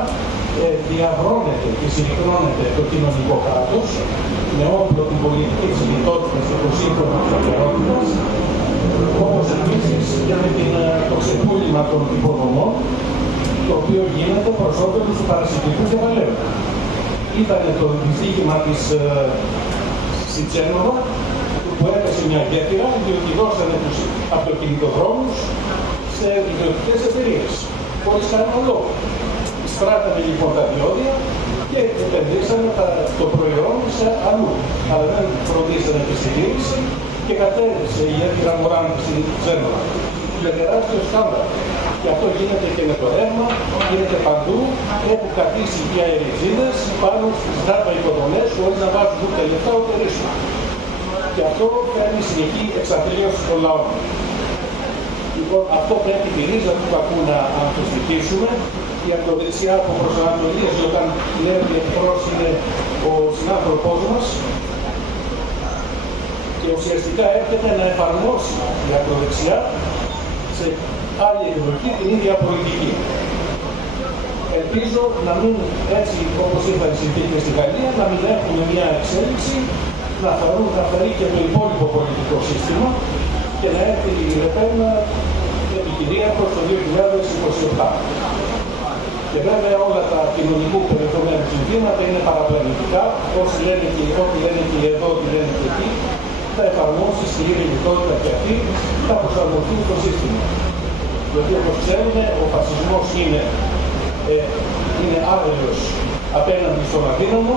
διαβρώνεται και συρρυκνώνεται το κοινωνικό κράτος με όπλο την πολιτική της λιτότητας και το σύγχρονο της ακερότητας, όπως επίσης και με το ξεπούλημα των υποδομών, το οποίο γίνεται προς όφελος του παρασιτικού κεφαλαίου. Ήταν το δυστύχημα της Σιτσένοβα, που έπεσε μια γέφυρα, διότι δώσανε τους αυτοκινητοδρόμους σε ιδιωτικές εταιρείες, χωρίς κανένα λόγο. Στράτανε λοιπόν τα διόδια και επενδύσανε το προϊόν σε αλλού. Αλλά δεν φροντίσανε τη συντήρηση και κατέληξε η γέφυρα Μουράντη στην Τζένοβα. Για τεράστιο σκάνδαλο. Και αυτό γίνεται και με το ρεύμα, γίνεται παντού. Έχουν κρατήσει οι αεριτζίδες πάνω στις γράμμα υποδομές χωρίς να βάζουν ούτε λεφτά ούτε ρίσμα. Και αυτό κάνει συνεχή εξαθλίωση των λαών. Λοιπόν, αυτό πρέπει τη ρίζα του κακού να αμφισβητήσουμε. Η ακροδεξιά που προσανατολίζει όταν λέει ότι εχθρός είναι ο συνάνθρωπός μας και ουσιαστικά έρχεται να εφαρμόσει η ακροδεξιά σε άλλη εκδοχή την ίδια πολιτική. Ελπίζω να μην, έτσι όπως ήρθαν οι συνθήκες στη Γαλλία, να μην έχουμε μια εξέλιξη να φαρεί και το υπόλοιπο πολιτικό σύστημα και να έρθει η Λεπέν επικυρίαρχος το 2027. Και βέβαια όλα τα κοινωνικού περιεχομένου συνθήματα είναι παραπλανητικά, όσοι λένε και εδώ, ό,τι λένε και εκεί, θα εφαρμόσει σκληρή λιτότητα και αυτή, θα προσαρμοστούν στο σύστημα. Γιατί όπως ξέρουμε, ο φασισμός είναι άρελος απέναντι στον αδύναμο,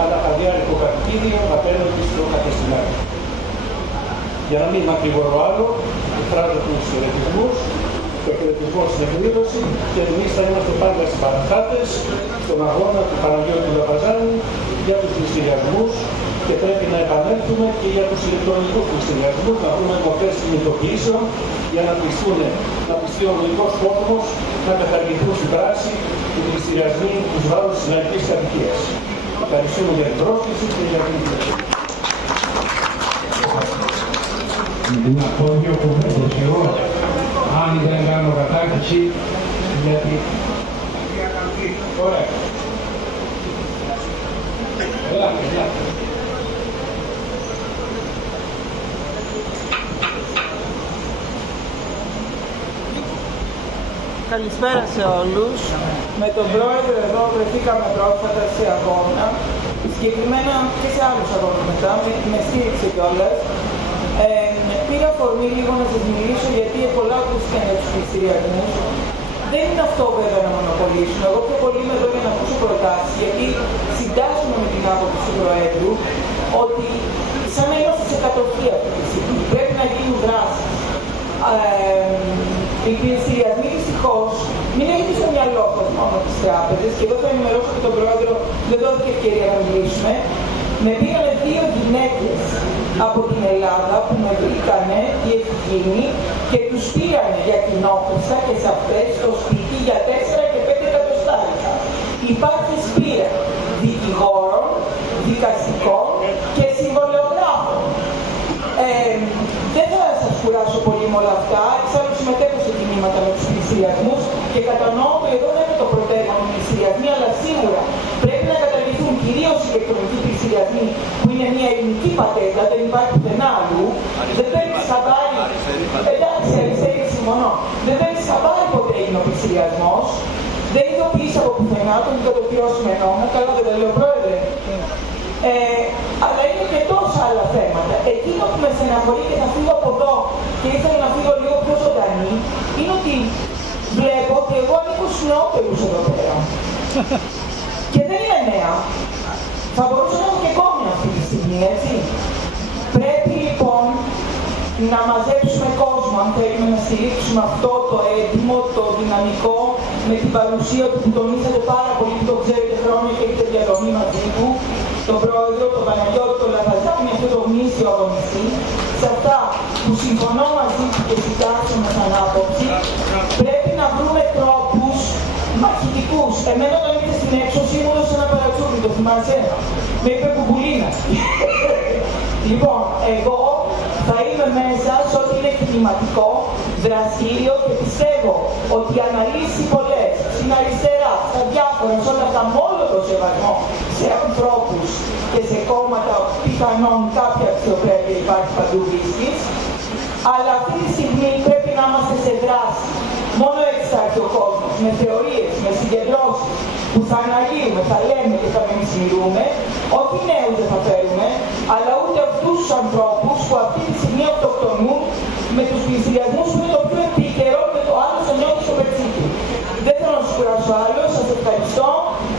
αλλά αδιάρρητο κατοικίδιο απέναντι στο κατεστημένο. Για να μην μακρηγορώ άλλο, εκφράζω τους χαιρετισμούς, το χαιρετισμό στην εκδήλωση και εμείς θα είμαστε πάντα συμπαραστάτες στον αγώνα του Παναγιώτη Λαβαζάνη για τους πληστηριασμούς και πρέπει να επανέλθουμε και για τους ηλεκτρονικούς πληστηριασμούς, να βρούμε μορφές κινητοποιήσεων για να πιστεί ο λογικός κόσμος να καταργηθούν στην πράξη οι πληστηριασμοί τους βάρους της συναλλικής κατοικίας. Ευχαριστούμε για την πρόσκληση και για την πληστηριασμή. Να πω δύο κουβέντες εγώ, αν δεν κάνω κατάκριση, γιατί... Ωραία. Ελάτε. Καλησπέρα σε όλους. Με τον πρόεδρο εδώ βρεθήκαμε πρόσφατα σε αγώνα, συγκεκριμένα και σε άλλους αγώνες μετά, με στήριξε κιόλας. Πήρα αφορμή λίγο να σας μιλήσω γιατί πολλά ακούστηκαν για τους πληστηριασμούς. Δεν είναι αυτό βέβαια να μονοπολίσουν. Εγώ πιο πολύ είμαι εδώ για να ακούσω προτάσεις, γιατί συντάσσουμε με την άποψη του Προέδρου ότι σαν να είμαστε σε κατοχή αυτή τη στιγμή. Πρέπει να γίνουν δράσεις. Οι πληστηριασμοί δυστυχώς μην έχετε στο μυαλό σας μόνο τις τράπεζες, και εδώ θα ενημερώσω και τον Πρόεδρο, δεν δόθηκε ευκαιρία να μιλήσουμε. Με πήγανε 2 γυναίκες από την Ελλάδα που με βρήκανε οι ευθυκίνοι και τους πήρανε για κοινόχρηστα και σε αυτές στο σπίτι για 4 και 5 εκατοστάρικα. Υπάρχει σπήρα δικηγόρων, δικαστικών και συμβολεογράφων. Δεν θα σας κουράσω πολύ με όλα αυτά, εξάλλου συμμετέχω σε κινήματα με τους πληστηριασμούς και κατανοώ ότι εδώ δεν είναι το πρωτεύον οι πληστηριασμοί, αλλά σίγουρα πρέπει να καταργηθούν κυρίως οι ηλεκτρονικοί πληστηριασμοί που είναι μια ελληνική πατέντα, δεν υπάρχει πουθενά αλλού. Δεν παίρνεις χαμπάρι, εντάξει, αριστερή συμφωνώ, δεν παίρνεις χαμπάρι ποτέ είναι ο πληστηριασμός, δεν ειδοποιείς από πουθενά, τον κατοπιώσουμε εννοώ, καλά δεν τα λέω Πρόεδρε. Αλλά είναι και τόσα άλλα θέματα. Εκείνο που με στεναχωρεί και θα φύγω από εδώ και ήθελα να φύγω λίγο πιο ζωντανή, είναι ότι βλέπω ότι εγώ ανήκω στους νεότερους εδώ πέρα. Και δεν είναι νέα. Θα μπορούσα να έχω και κόμμα αυτή τη στιγμή, έτσι. Πρέπει λοιπόν να μαζέψουμε κόσμο, αν θέλουμε να στηρίξουμε αυτό το έτοιμο, το δυναμικό, με την παρουσία του που τον ήθελε πάρα πολύ, που το ξέρετε χρόνια και έχετε διαδρομή μαζί του, τον Πρόεδρο, τον Παναγιώτη, τον Λαβαζάνη, αυτό το γνήσιο αγωνιστή, σε αυτά που συμφωνώ μαζί του και συντάσσουμε σαν άποψη, πρέπει να βρούμε τρόπους μαχητικούς ειδικούς. Εμένα όταν ήρθε στην έξωση μου έδωσε ένα παρατσούκι, το θυμάσαι. Με είπε κουμπουλίνα. Λοιπόν, εγώ θα είμαι μέσα σε ό,τι είναι κινηματικό, δραστήριο και πιστεύω ότι οι αναλύσεις πολλές στην αριστερά, στα διάφορα, σε όλα αυτά, με όλο το σεβασμό σε ανθρώπους και σε κόμματα πιθανόν κάποια αξιοπρέπεια υπάρχει παντού βρίσκεις, αλλά αυτή τη στιγμή πρέπει να είμαστε σε δράση. Μόνο έτσι θα έρθει ο κόσμος, με θεωρίες, με συγκεντρώσεις, που θα αναλύουμε, θα λέμε και θα μεμισμηρούμε, όχι νέους δεν θα φέρουμε, αλλά ούτε αυτούς τους ανθρώπους που αυτή τη στιγμή αυτοκτονούν με τους πληστηριασμούς που είναι το πιο επίκαιρο με το άλλο σε νιώθει στο πετσίκι. Δεν θέλω να σας κουράσω άλλο, σας ευχαριστώ.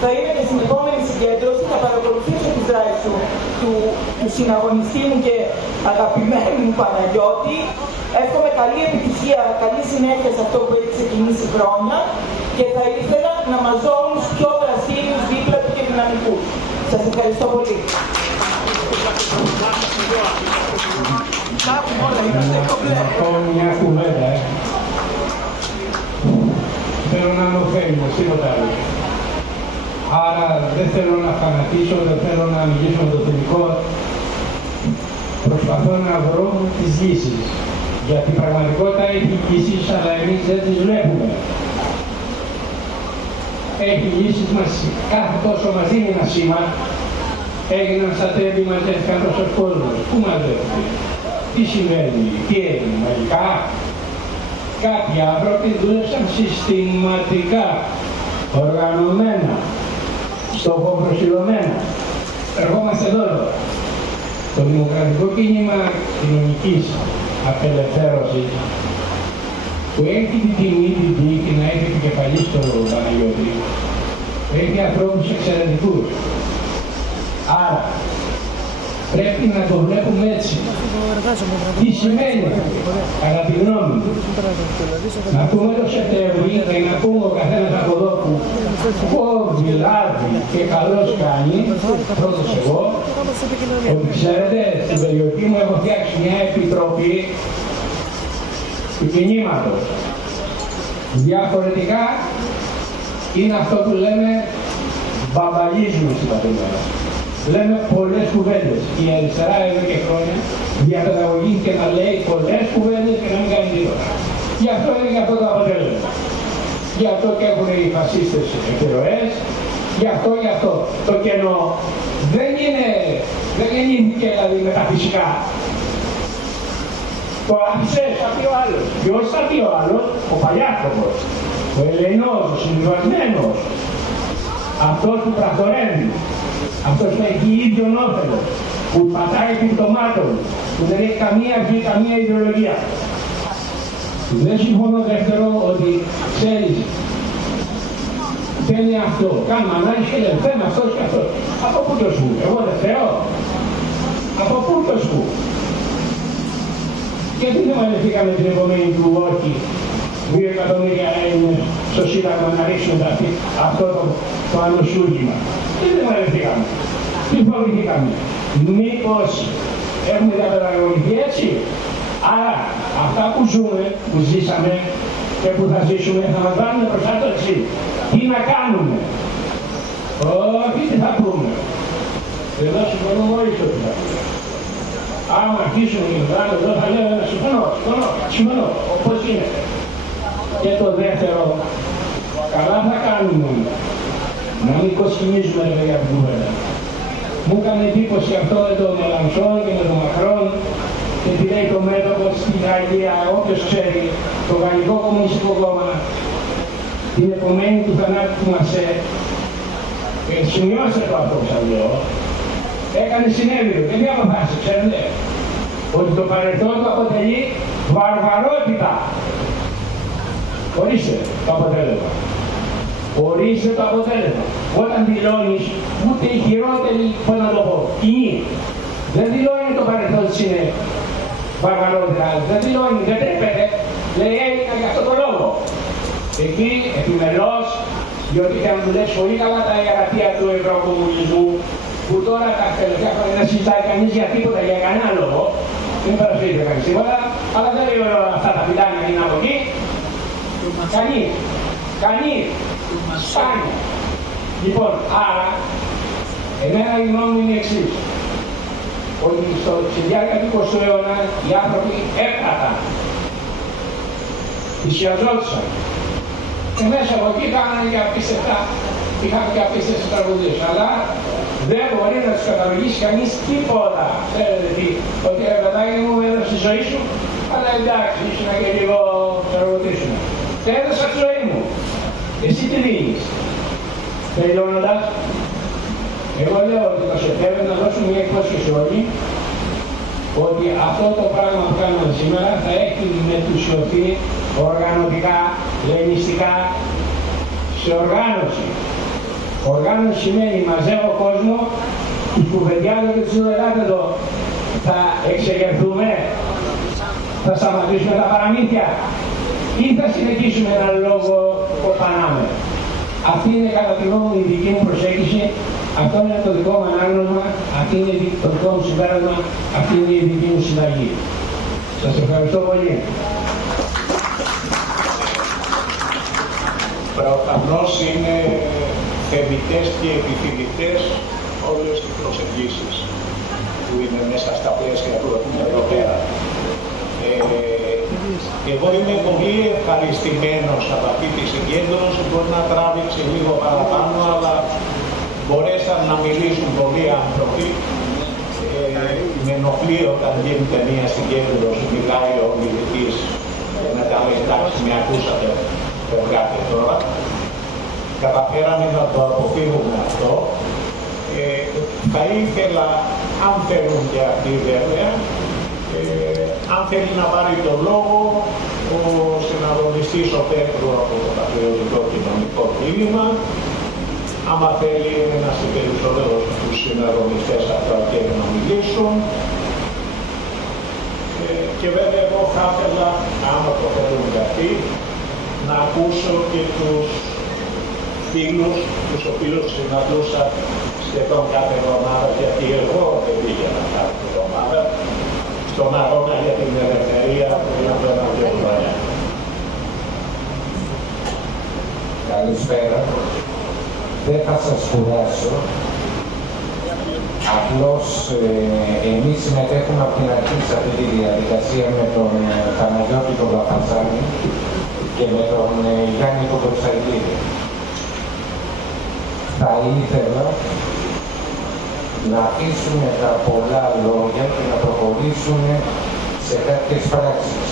Θα είμαι και στην επόμενη συγκέντρωση, θα παρακολουθήσω τις δράσεις του συναγωνιστή μου και αγαπημένου μου Παναγιώτη. Εύχομαι καλή επιτυχία, καλή συνέχεια σε αυτό που έχει ξεκινήσει χρόνια και θα ήθελα να μας δω όλους πιο δραστήριους, δίπλα του και δυναμικούς. Σας ευχαριστώ πολύ. Μια κουβέντα, θέλω να είναι ωφέλιμος, τίποτα άλλο. Άρα δεν θέλω να φανατίσω, δεν θέλω να μιλήσω με το τελικό. Προσπαθώ να βρω τις λύσεις. Γιατί η πραγματικότητα έχει λύσεις, αλλά εμείς δεν τις βλέπουμε. Έχει λύσεις μας, κάθε τόσο μας δίνει ένα σήμα. Έγιναν στα τέλη, μαζεύτηκαν τόσος κόσμος. Πού μαζεύτηκε, τι συμβαίνει, τι έγινε, μαγικά. Κάποιοι άνθρωποι δούλεψαν συστηματικά, οργανωμένα, στοχοπροσιλωμένα. Ερχόμαστε εδώ. Το δημοκρατικό κίνημα κοινωνικής απελευθέρωσης που έχει την τιμή, την τύχη να έχει επικεφαλής στο Παναγιώτη, έχει ανθρώπους εξαιρετικούς. Άρα πρέπει να το βλέπουμε έτσι. Τι σημαίνει, κατά τη γνώμη μου, να πούμε το Σεπτέμβρη και να πούμε ο καθένας από εδώ που κόβει, λάβει και καλώς κάνει, πρώτος εγώ, ότι ξέρετε, στην περιοχή μου έχω φτιάξει μια επιτροπή του κινήματος. Διαφορετικά είναι αυτό που λέμε μπαμπαλίζουμε στην πατρίδα. Λέμε πολλές κουβέντες. Η αριστερά εδώ και χρόνια διαπαιδαγωγήθηκε να λέει πολλές κουβέντες και να μην κάνει τίποτα. Γι' αυτό είναι και αυτό το αποτέλεσμα. Γι' αυτό και έχουν οι φασίστες επιρροές. Γι' αυτό. Το κενό δεν γεννήθηκε δηλαδή μεταφυσικά. Το άφησες, θα πει ο άλλος. Ποιος θα πει ο άλλος? Ο παλιάρχος, ο Ελληνός, ο συμβιβασμένος. Αυτός που πρακτορεύει. Αυτός που έχει ίδιο όφελος, που πατάει επιπτωμάτων, που δεν έχει καμία αρχή, καμία ιδεολογία. Δεν συμφωνώ δεύτερο ότι ξέρεις, θέλει αυτό, κάνουμε ανάλυση και δεν θέλει αυτός και αυτός. Από πού το σου, εγώ δεν θέλω. Από πού το σου. Γιατί δεν μαλευθήκαμε την επομένη του όχι 2 εκατομμύρια Έλληνες στο Σύνταγμα να ρίξουν αυτό το ανοσούργημα. Τι δεν μαλευθήκαμε. Τι φοβηθήκαμε. Μήπως έχουμε διαπαιδαγωγηθεί έτσι. Άρα αυτά που ζούμε, που ζήσαμε και που θα ζήσουμε θα μας βάλουν μπροστά το εξή. Τι να κάνουμε. Όχι τι θα πούμε. Εδώ συμφωνούμε όλοι στο τι θα πούμε. Άμα αρχίσουμε και μιλάμε εδώ θα λέω συμφωνώ, όπως είναι. Και το δεύτερο, καλά θα κάνουμε να μην κοσκινίζουμε για την κουβέντα. Μου έκανε εντύπωση αυτό με τον Μελανσόν και με τον Μακρόν και τι λέει το μέτωπο στην Γαλλία, όποιος ξέρει, το Γαλλικό Κομμουνιστικό Κόμμα, την επομένη του θανάτου του Μασέ, σημειώστε το αυτό που σας λέω, έκανε συνέδριο και μία αποφάση, ξέρετε, ότι το παρελθόν του αποτελεί βαρβαρότητα. Ορίστε το αποτέλεσμα. Ορίστε το αποτέλεσμα. Όταν δηλώνεις ούτε η χειρότερη, πώς να το πω, κοινή, δεν δηλώνει το παρελθόν της είναι βαρβαρότητα, δεν δηλώνει, δεν τρέπεται, λέει έγινα για αυτό το λόγο. Εκεί επιμελώς, διότι θα μου λες πολύ καλά τα ιερατεία του Ευρωκομμουνισμού, που τώρα τα τελευταία χρόνια δεν συζητάει κανείς για τίποτα, για κανένα λόγο, δεν παρασύρεται κανείς τίποτα, αλλά δεν λέει όλα αυτά τα πιτάνια είναι από εκεί. Κανείς. Κανείς. Σπάνια. Λοιπόν, άρα, εμένα η γνώμη μου είναι η εξής. Ότι στη διάρκεια του 20ου αιώνα οι άνθρωποι έπραταν. Θυσιαζόντουσαν. Και μέσα από εκεί κάνανε και απίστευτα, είχαμε και απίστευτες τραγουδίες. Αλλά δεν μπορεί να τους καταλογίσει κανείς τίποτα. Ξέρετε τι, ότι παιδάκι μου έδωσε τη ζωή σου, αλλά εντάξει, ήσουν και λίγο τραγουδίσουν. Και έδωσα τη ζωή μου. Εσύ τι δίνεις. Τελειώνοντας, εγώ λέω ότι το Σεπτέμβριο να δώσουμε μια υπόσχεση όλοι ότι αυτό το πράγμα που κάνουμε σήμερα θα έχει μετουσιωθεί οργανωτικά, λαϊκιστικά, σε οργάνωση. Οργάνωση σημαίνει μαζεύω κόσμο, τους κουβεντιάζω και τους λέω ελάτε εδώ, θα εξεγερθούμε, θα σταματήσουμε τα παραμύθια ή θα συνεχίσουμε έναν λόγο που πανάμε. Αυτή είναι κατά τη γνώμη μου η δική μου προσέγγιση, αυτό είναι το δικό μου ανάγνωσμα, αυτή είναι το δικό μου συμπέρασμα, αυτή είναι η δική μου συνταγή. Σας ευχαριστώ πολύ. Προφανώς είναι θεμιτές και επιθυμητές όλες οι προσεγγίσεις που είναι μέσα στα πλαίσια του εδώ πέρα. Εγώ είμαι πολύ ευχαριστημένος από αυτή τη συγκέντρωση, μπορεί να τράβηξε λίγο παραπάνω, αλλά μπορέσαν να μιλήσουν πολλοί άνθρωποι. Με ενοχλεί όταν γίνεται μια συγκέντρωση, μιλάει ο μιλητής και μετά λέει εντάξει με ακούσατε, φευγάτε τώρα. Καταφέραμε να το αποφύγουμε αυτό. Θα ήθελα, αν θέλουν και αυτοί βέβαια, αν θέλει να πάρει το λόγο ο συναγωνιστής ο Πέτρου από το Πατριωτικό Κοινωνικό Κίνημα, άμα θέλει ένας περισσότερος τους συναγωνιστές αυτά και να μιλήσουν. Και βέβαια εγώ θα ήθελα, άμα το θέλουν αυτοί, να ακούσω και τους φίλους, τους οποίους συναντούσα σχεδόν κάθε εβδομάδα, γιατί εγώ δεν πήγαινα κάθε εβδομάδα, στον αγώνα για την ελευθερία που είναι από ένα δύο χρόνια. Καλησπέρα. Δεν θα σας κουράσω. Απλώς εμείς συμμετέχουμε από την αρχή σε αυτή τη διαδικασία με τον Παναγιώτη τον Παπαζάνη και με τον Γιάννη τον Κωνσταντίνη. Θα ήθελα να αφήσουμε τα πολλά λόγια και να προχωρήσουμε σε κάποιες πράξεις.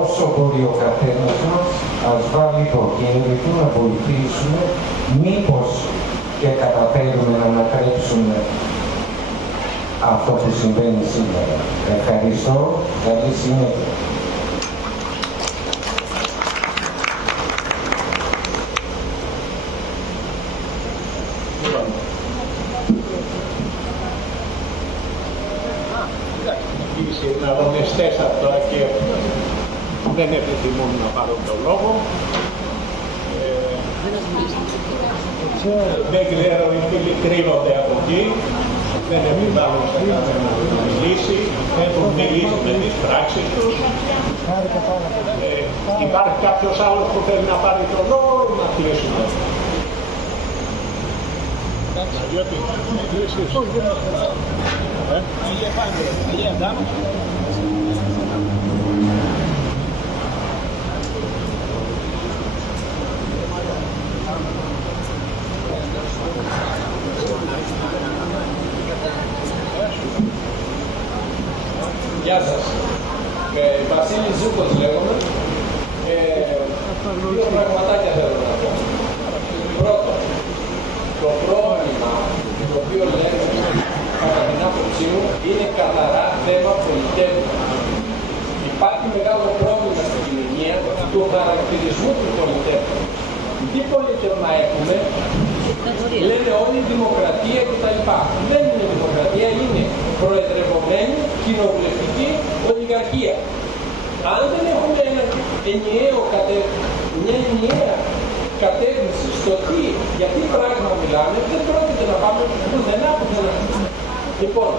Όσο μπορεί ο καθένας μας, ας βάλει το χέρι του να βοηθήσουμε, μήπως και καταφέρουμε να ανατρέψουμε αυτό που συμβαίνει σήμερα. Ευχαριστώ. Καλή συνέχεια. Οι συναγωνιστές αυτά και δεν επιθυμούν να πάρουν τον λόγο. Δεν ξέρω, οι φίλοι κρύβονται από εκεί, δεν επιβάλλουν σε κανένα να μιλήσει, έχουν μιλήσει με τις πράξεις τους. Υπάρχει κάποιος άλλος που θέλει να πάρει τον λόγο ή να κλείσουμε. Γεια σας. Βασίλης Ζούκος λέγομαι. Δύο πραγματάκια θέλω να πω. Πρώτον, το πρόβλημα το οποίο λέμε κατά την άποψή μου είναι καθαρά θέμα πολιτισμού. Υπάρχει μεγάλο πρόβλημα στην κοινωνία του χαρακτηρισμού του πολιτισμού. Τι πολιτεύμα έχουμε, λένε όλοι δημοκρατία κτλ. Δεν είναι δημοκρατία, είναι προεδρευομένη κοινοβουλευτική ολιγαρχία. Αν δεν έχουμε μια ενιαία κατεύθυνση στο τι, για τι πράγμα μιλάμε, δεν πρόκειται να πάμε πουθενά. Λοιπόν,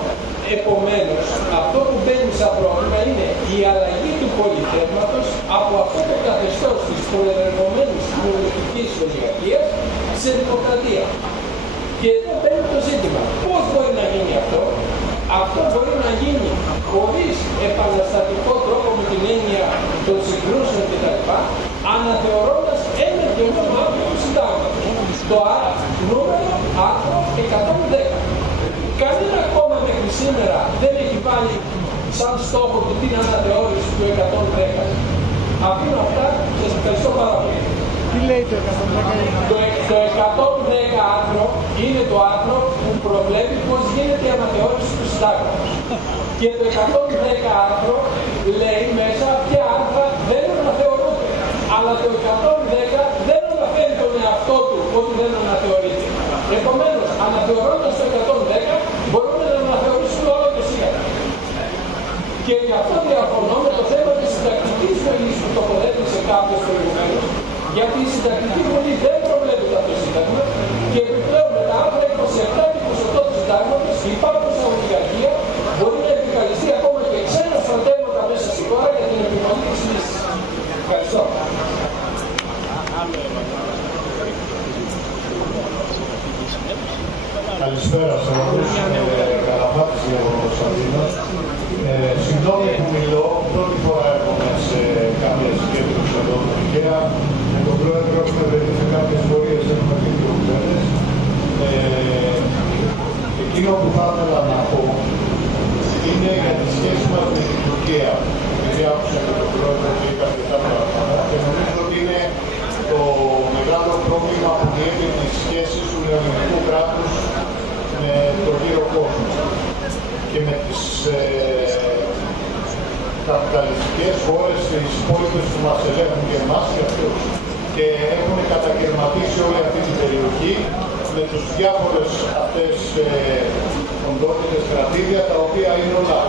επομένως, αυτό που μπαίνει σαν πρόβλημα είναι η αλλαγή του πολιτεύματος από αυτό το καθεστώς της προεδρευομένης επιλογής της ολιγαρχίας σε δημοκρατία. Και εδώ μπαίνει το ζήτημα. Πώς μπορεί να γίνει αυτό? Αυτό μπορεί να γίνει χωρίς επαναστατικό τρόπο με την έννοια των συγκρούσεων κτλ. Αναθεωρώντας ένα και μόνο άρθρο του συντάγματος. Το νούμερο άρθρο 110. Κανένα κόμμα μέχρι σήμερα δεν έχει βάλει σαν στόχο του την αναθεώρηση του 110. Αφήνω αυτά και σας ευχαριστώ πάρα πολύ. Τι λέει το 110? Το 110 άρθρο είναι το άρθρο που προβλέπει πώς γίνεται η αναθεώρηση του συντάγματος. Και το 110 άρθρο λέει μέσα ποια άρθρα δεν αναθεωρούνται. Αλλά το 110 δεν αναφέρει τον εαυτό του ότι δεν αναθεωρείται. Επομένως, αναθεωρώντας το 110 μπορούμε να αναθεωρήσουμε όλο το σύνταγμα. Και γι' αυτό διαφωνώ με το θέμα της συντακτικής βολής που τοποθέτησε κάποιος προηγουμένως, γιατί η συντακτική βολή δεν προβλέπεται από το Σύνταγμα και επιπλέον με τα άρθρα 27 και 28 του Συντάγματος η υπάρχουσα ολιγαρχία μπορεί να επικαλεστεί ακόμα και ξένα στρατεύματα μέσα στη χώρα για την επιβολή της λύσης. Ευχαριστώ. Καλησπέρα σε όλους. Καλαφάτης Κωνσταντίνος. Συγγνώμη που μιλώ, πρώτη φορά έρχομαι σε κάποια συγκέντρωση εδώ στην Ικαία. Με τον πρόεδρο έχουμε βρεθεί σε κάποιες πορείες, έχουμε και δύο κουβέντες. Εκείνο που θα ήθελα να πω είναι για τη σχέση μας με την Τουρκία. Γιατί άκουσα και τον πρόεδρο και είπα αρκετά πράγματα και νομίζω ότι είναι το μεγάλο πρόβλημα που διέπει τις σχέσεις του νεοελληνικού κράτους με τον γύρο κόσμο και με τις καπιταλιστικές χώρες, τις υπόλοιπες που μας ελέγχουν και εμάς και αυτούς. Και έχουν κατακαιρματίσει όλη αυτή την περιοχή με τους διάφορες αυτές οντότητες κρατήδια, τα οποία είναι όλα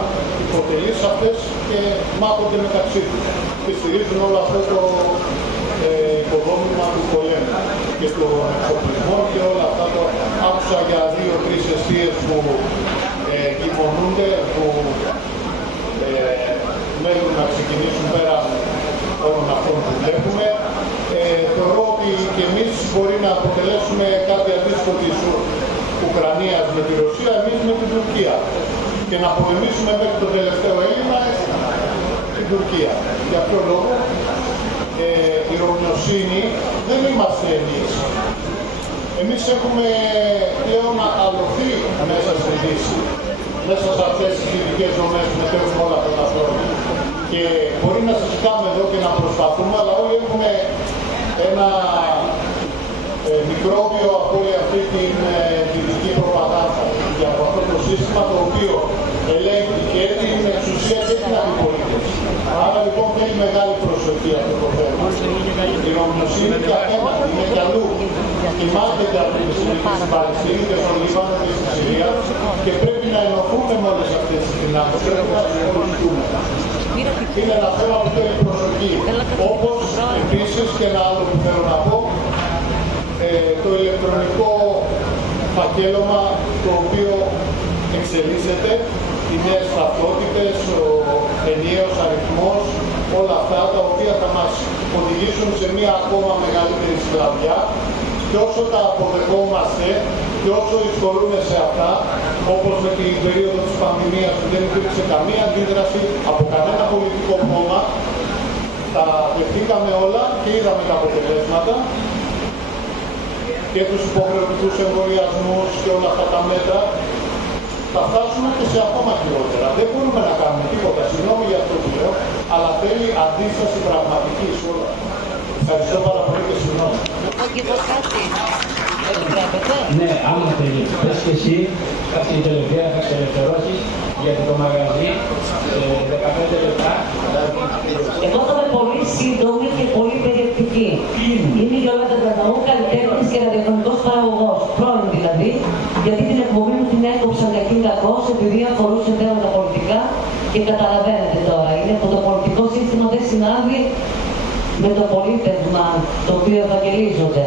υποτελείς αυτές και μάχονται μεταξύ τους. Και στηρίζουν όλο αυτό το οικοδόμημα του πολέμου και του εξοπλισμού και όλα αυτά. Άκουσα για 2-3 αιστείες που κοιμωνούνται, που μένουν να ξεκινήσουν πέρα όλων αυτών που βλέπουμε. Θεωρώ ότι και εμείς μπορεί να αποτελέσουμε κάτι αντίστοιχο της Ουκρανίας με τη Ρωσία, εμείς με την Τουρκία. Και να πολεμήσουμε μέχρι το τελευταίο Έλληνα την Τουρκία. Για ποιο λόγο? Η ομοιοσύνη δεν είμαστε εμείς. Εμείς έχουμε πλέον αλωθεί μέσα στη Δύση. Μέσα σε αυτές τις ειδικές δομές που μετέχουν όλα αυτά τα χρόνια. Και μπορεί να συζητάμε εδώ και να προσπαθούμε, αλλά όλοι έχουμε ένα μικρόβιο από όλη αυτή την δυτική προπαγάνδα. Και από αυτό το σύστημα το οποίο ελέγχει και την εξουσία και την αντιπολίτευση. Άρα λοιπόν θέλει μεγάλη προσοχή αυτό το θέμα. Η νομιμοσύνη και απέναντι είναι κι αλλού. Κοιμάτεται από τη στην Παλαιστίνη και στον Λίβανο και στη Συρία και πρέπει να ενωθούμε με όλες αυτές τις δυνάμεις. Πρέπει να συγχωρηθούμε. Είναι ένα θέμα που θέλει προσοχή. Όπως επίσης και ένα άλλο που θέλω να πω, το ηλεκτρονικό φακέλωμα το οποίο εξελίσσεται, οι νέες ταυτότητες, ο ενιαίος αριθμός, όλα αυτά τα οποία θα μας οδηγήσουν σε μια ακόμα μεγαλύτερη σκλαβιά. Και όσο τα αποδεχόμαστε και όσο εισχωρούμε σε αυτά, όπως με την περίοδο της πανδημίας που δεν υπήρξε καμία αντίδραση από κανένα πολιτικό κόμμα, τα δεχτήκαμε όλα και είδαμε τα αποτελέσματα και τους υποχρεωτικούς εμβολιασμούς και όλα αυτά τα μέτρα, θα φτάσουμε και σε ακόμα χειρότερα. Δεν μπορούμε να κάνουμε τίποτα, συγγνώμη για αυτό που λέω, αλλά θέλει αντίσταση πραγματική σε όλα. Ευχαριστώ πάρα πολύ και συγγνώμη. Ναι, άμα θέλει. Πες και εσύ, κάτσε η τελευταία, θα σε ελευθερώσεις, γιατί το μαγαζί 15 λεπτά. Εγώ θα είμαι πολύ σύντομη και πολύ περιεκτική. Είμαι η Γιολάντα Πλαταού, καλλιτέχνης και ραδιοφωνικός παραγωγός, πρώην δηλαδή, γιατί την εκπομπή μου την έκοψαν κακήν κακώς επειδή αφορούσε θέματα πολιτικά και καταλαβαίνετε τώρα, είναι που το πολιτικό σύστημα δεν συνάδει με το πολίτευμα το οποίο ευαγγελίζονται.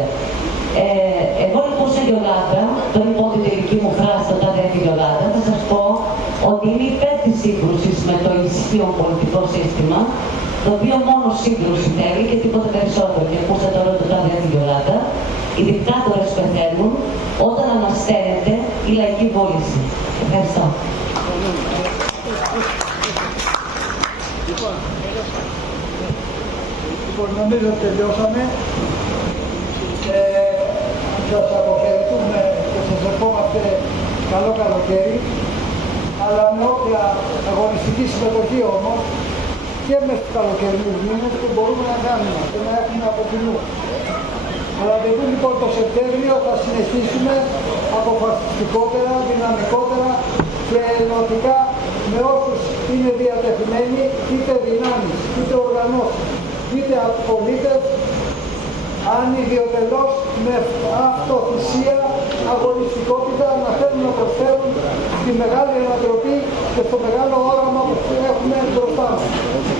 Εγώ λοιπόν σε Γιολάντα, πριν πω την τελική μου φράση όταν έρθει η Γιολάντα, θα σας πω ότι είναι υπέρ της σύγκρουσης με το ισχύον πολιτικό σύστημα, το οποίο μόνο σύγκρουση θέλει και τίποτα περισσότερο. Και ακούσατε τώρα το τάδε έρθει η Γιολάντα. Οι δικτάτορες πεθαίνουν όταν ανασταίνεται η λαϊκή βούληση. Ευχαριστώ. Λοιπόν, νομίζω ότι τελειώσαμε. Σας αποχαιρετούμε και σας ευχόμαστε καλό καλοκαίρι, αλλά με όποια αγωνιστική συμμετοχή όμως και μες στους καλοκαιρινούς μήνες που μπορούμε να κάνουμε και να έχουμε από κοινού. Ραντεβού λοιπόν το Σεπτέμβριο θα συνεχίσουμε αποφασιστικότερα, δυναμικότερα και ενωτικά με όσους είναι διατεθειμένοι, είτε δυνάμεις, είτε οργανώσεις, είτε πολίτες, ανιδιοτελώς με αυτοθυσία, αγωνιστικότητα να θέλουν να προσφέρουν στη μεγάλη ανατροπή και στο μεγάλο όραμα που έχουμε μπροστά μας.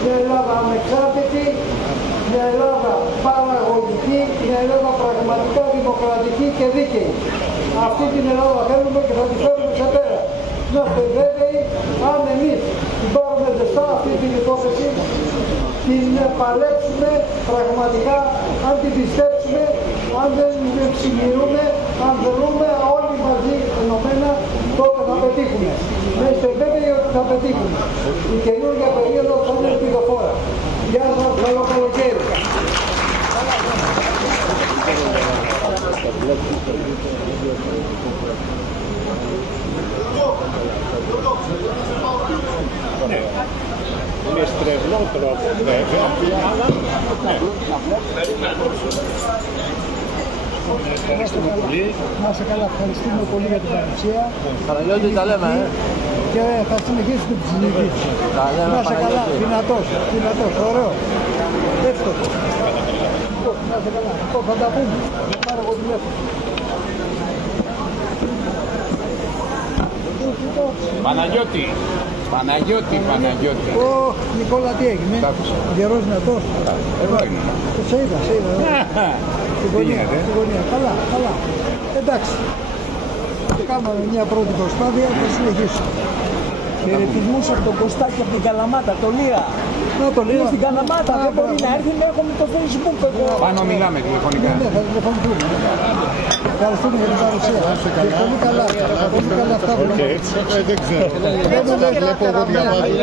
Μια Ελλάδα ανεξάρτητη, μια Ελλάδα παραγωγική, μια Ελλάδα πραγματικά δημοκρατική και δίκαιη. Αυτή την Ελλάδα θέλουμε και θα τη φέρουμε σε πέρα. Να είστε βέβαιοι, αν εμείς την πάρουμε ζεστά αυτή την υπόθεση, την παλέψουμε πραγματικά, αν την πιστέψουμε, αν δεν την ξημερούμε, αν δρούμε όλοι μαζί ενωμένα, τότε θα πετύχουμε. Να είστε βέβαιοι ότι θα πετύχουμε. Η καινούργια περίοδος θα είναι ελπιδοφόρα. Γεια σας, καλό καλοκαίρι. Με στρεβλό τρόπο βέβαια, αλλά ευχαριστούμε πολύ. Να είστε καλά, ευχαριστούμε πολύ για την παρουσία. Παναγιώτη, τα λέμε, Και θα συνεχίσουμε τη συζήτηση. Να είστε καλά, δυνατός, ωραίο. Εύστοχο. Να είστε καλά, θα τα πούμε. Πάρε εγώ τηλέφωνο. Παναγιώτη. Νικόλα, τι έγινε, γερός δυνατός. Εδώ ήμουν. Σε είδα. Στην γωνία. Καλά. Εντάξει. Κάναμε μια πρώτη προσπάθεια, θα συνεχίσω. Χαιρετισμούς από τον Κωστάκη από την Καλαμάτα, το Λία. Είναι στην Καλαμάτα, δεν μπορεί να έρθει, έχουμε το Facebook. Πάνω μιλάμε τηλεφωνικά. Ναι, θα τηλεφωνηθούμε. Ευχαριστούμε για την παρουσία. Και πολύ καλά αυτά που λέτε. Δεν ξέρω. Δεν βλέπω εγώ διαβάζω.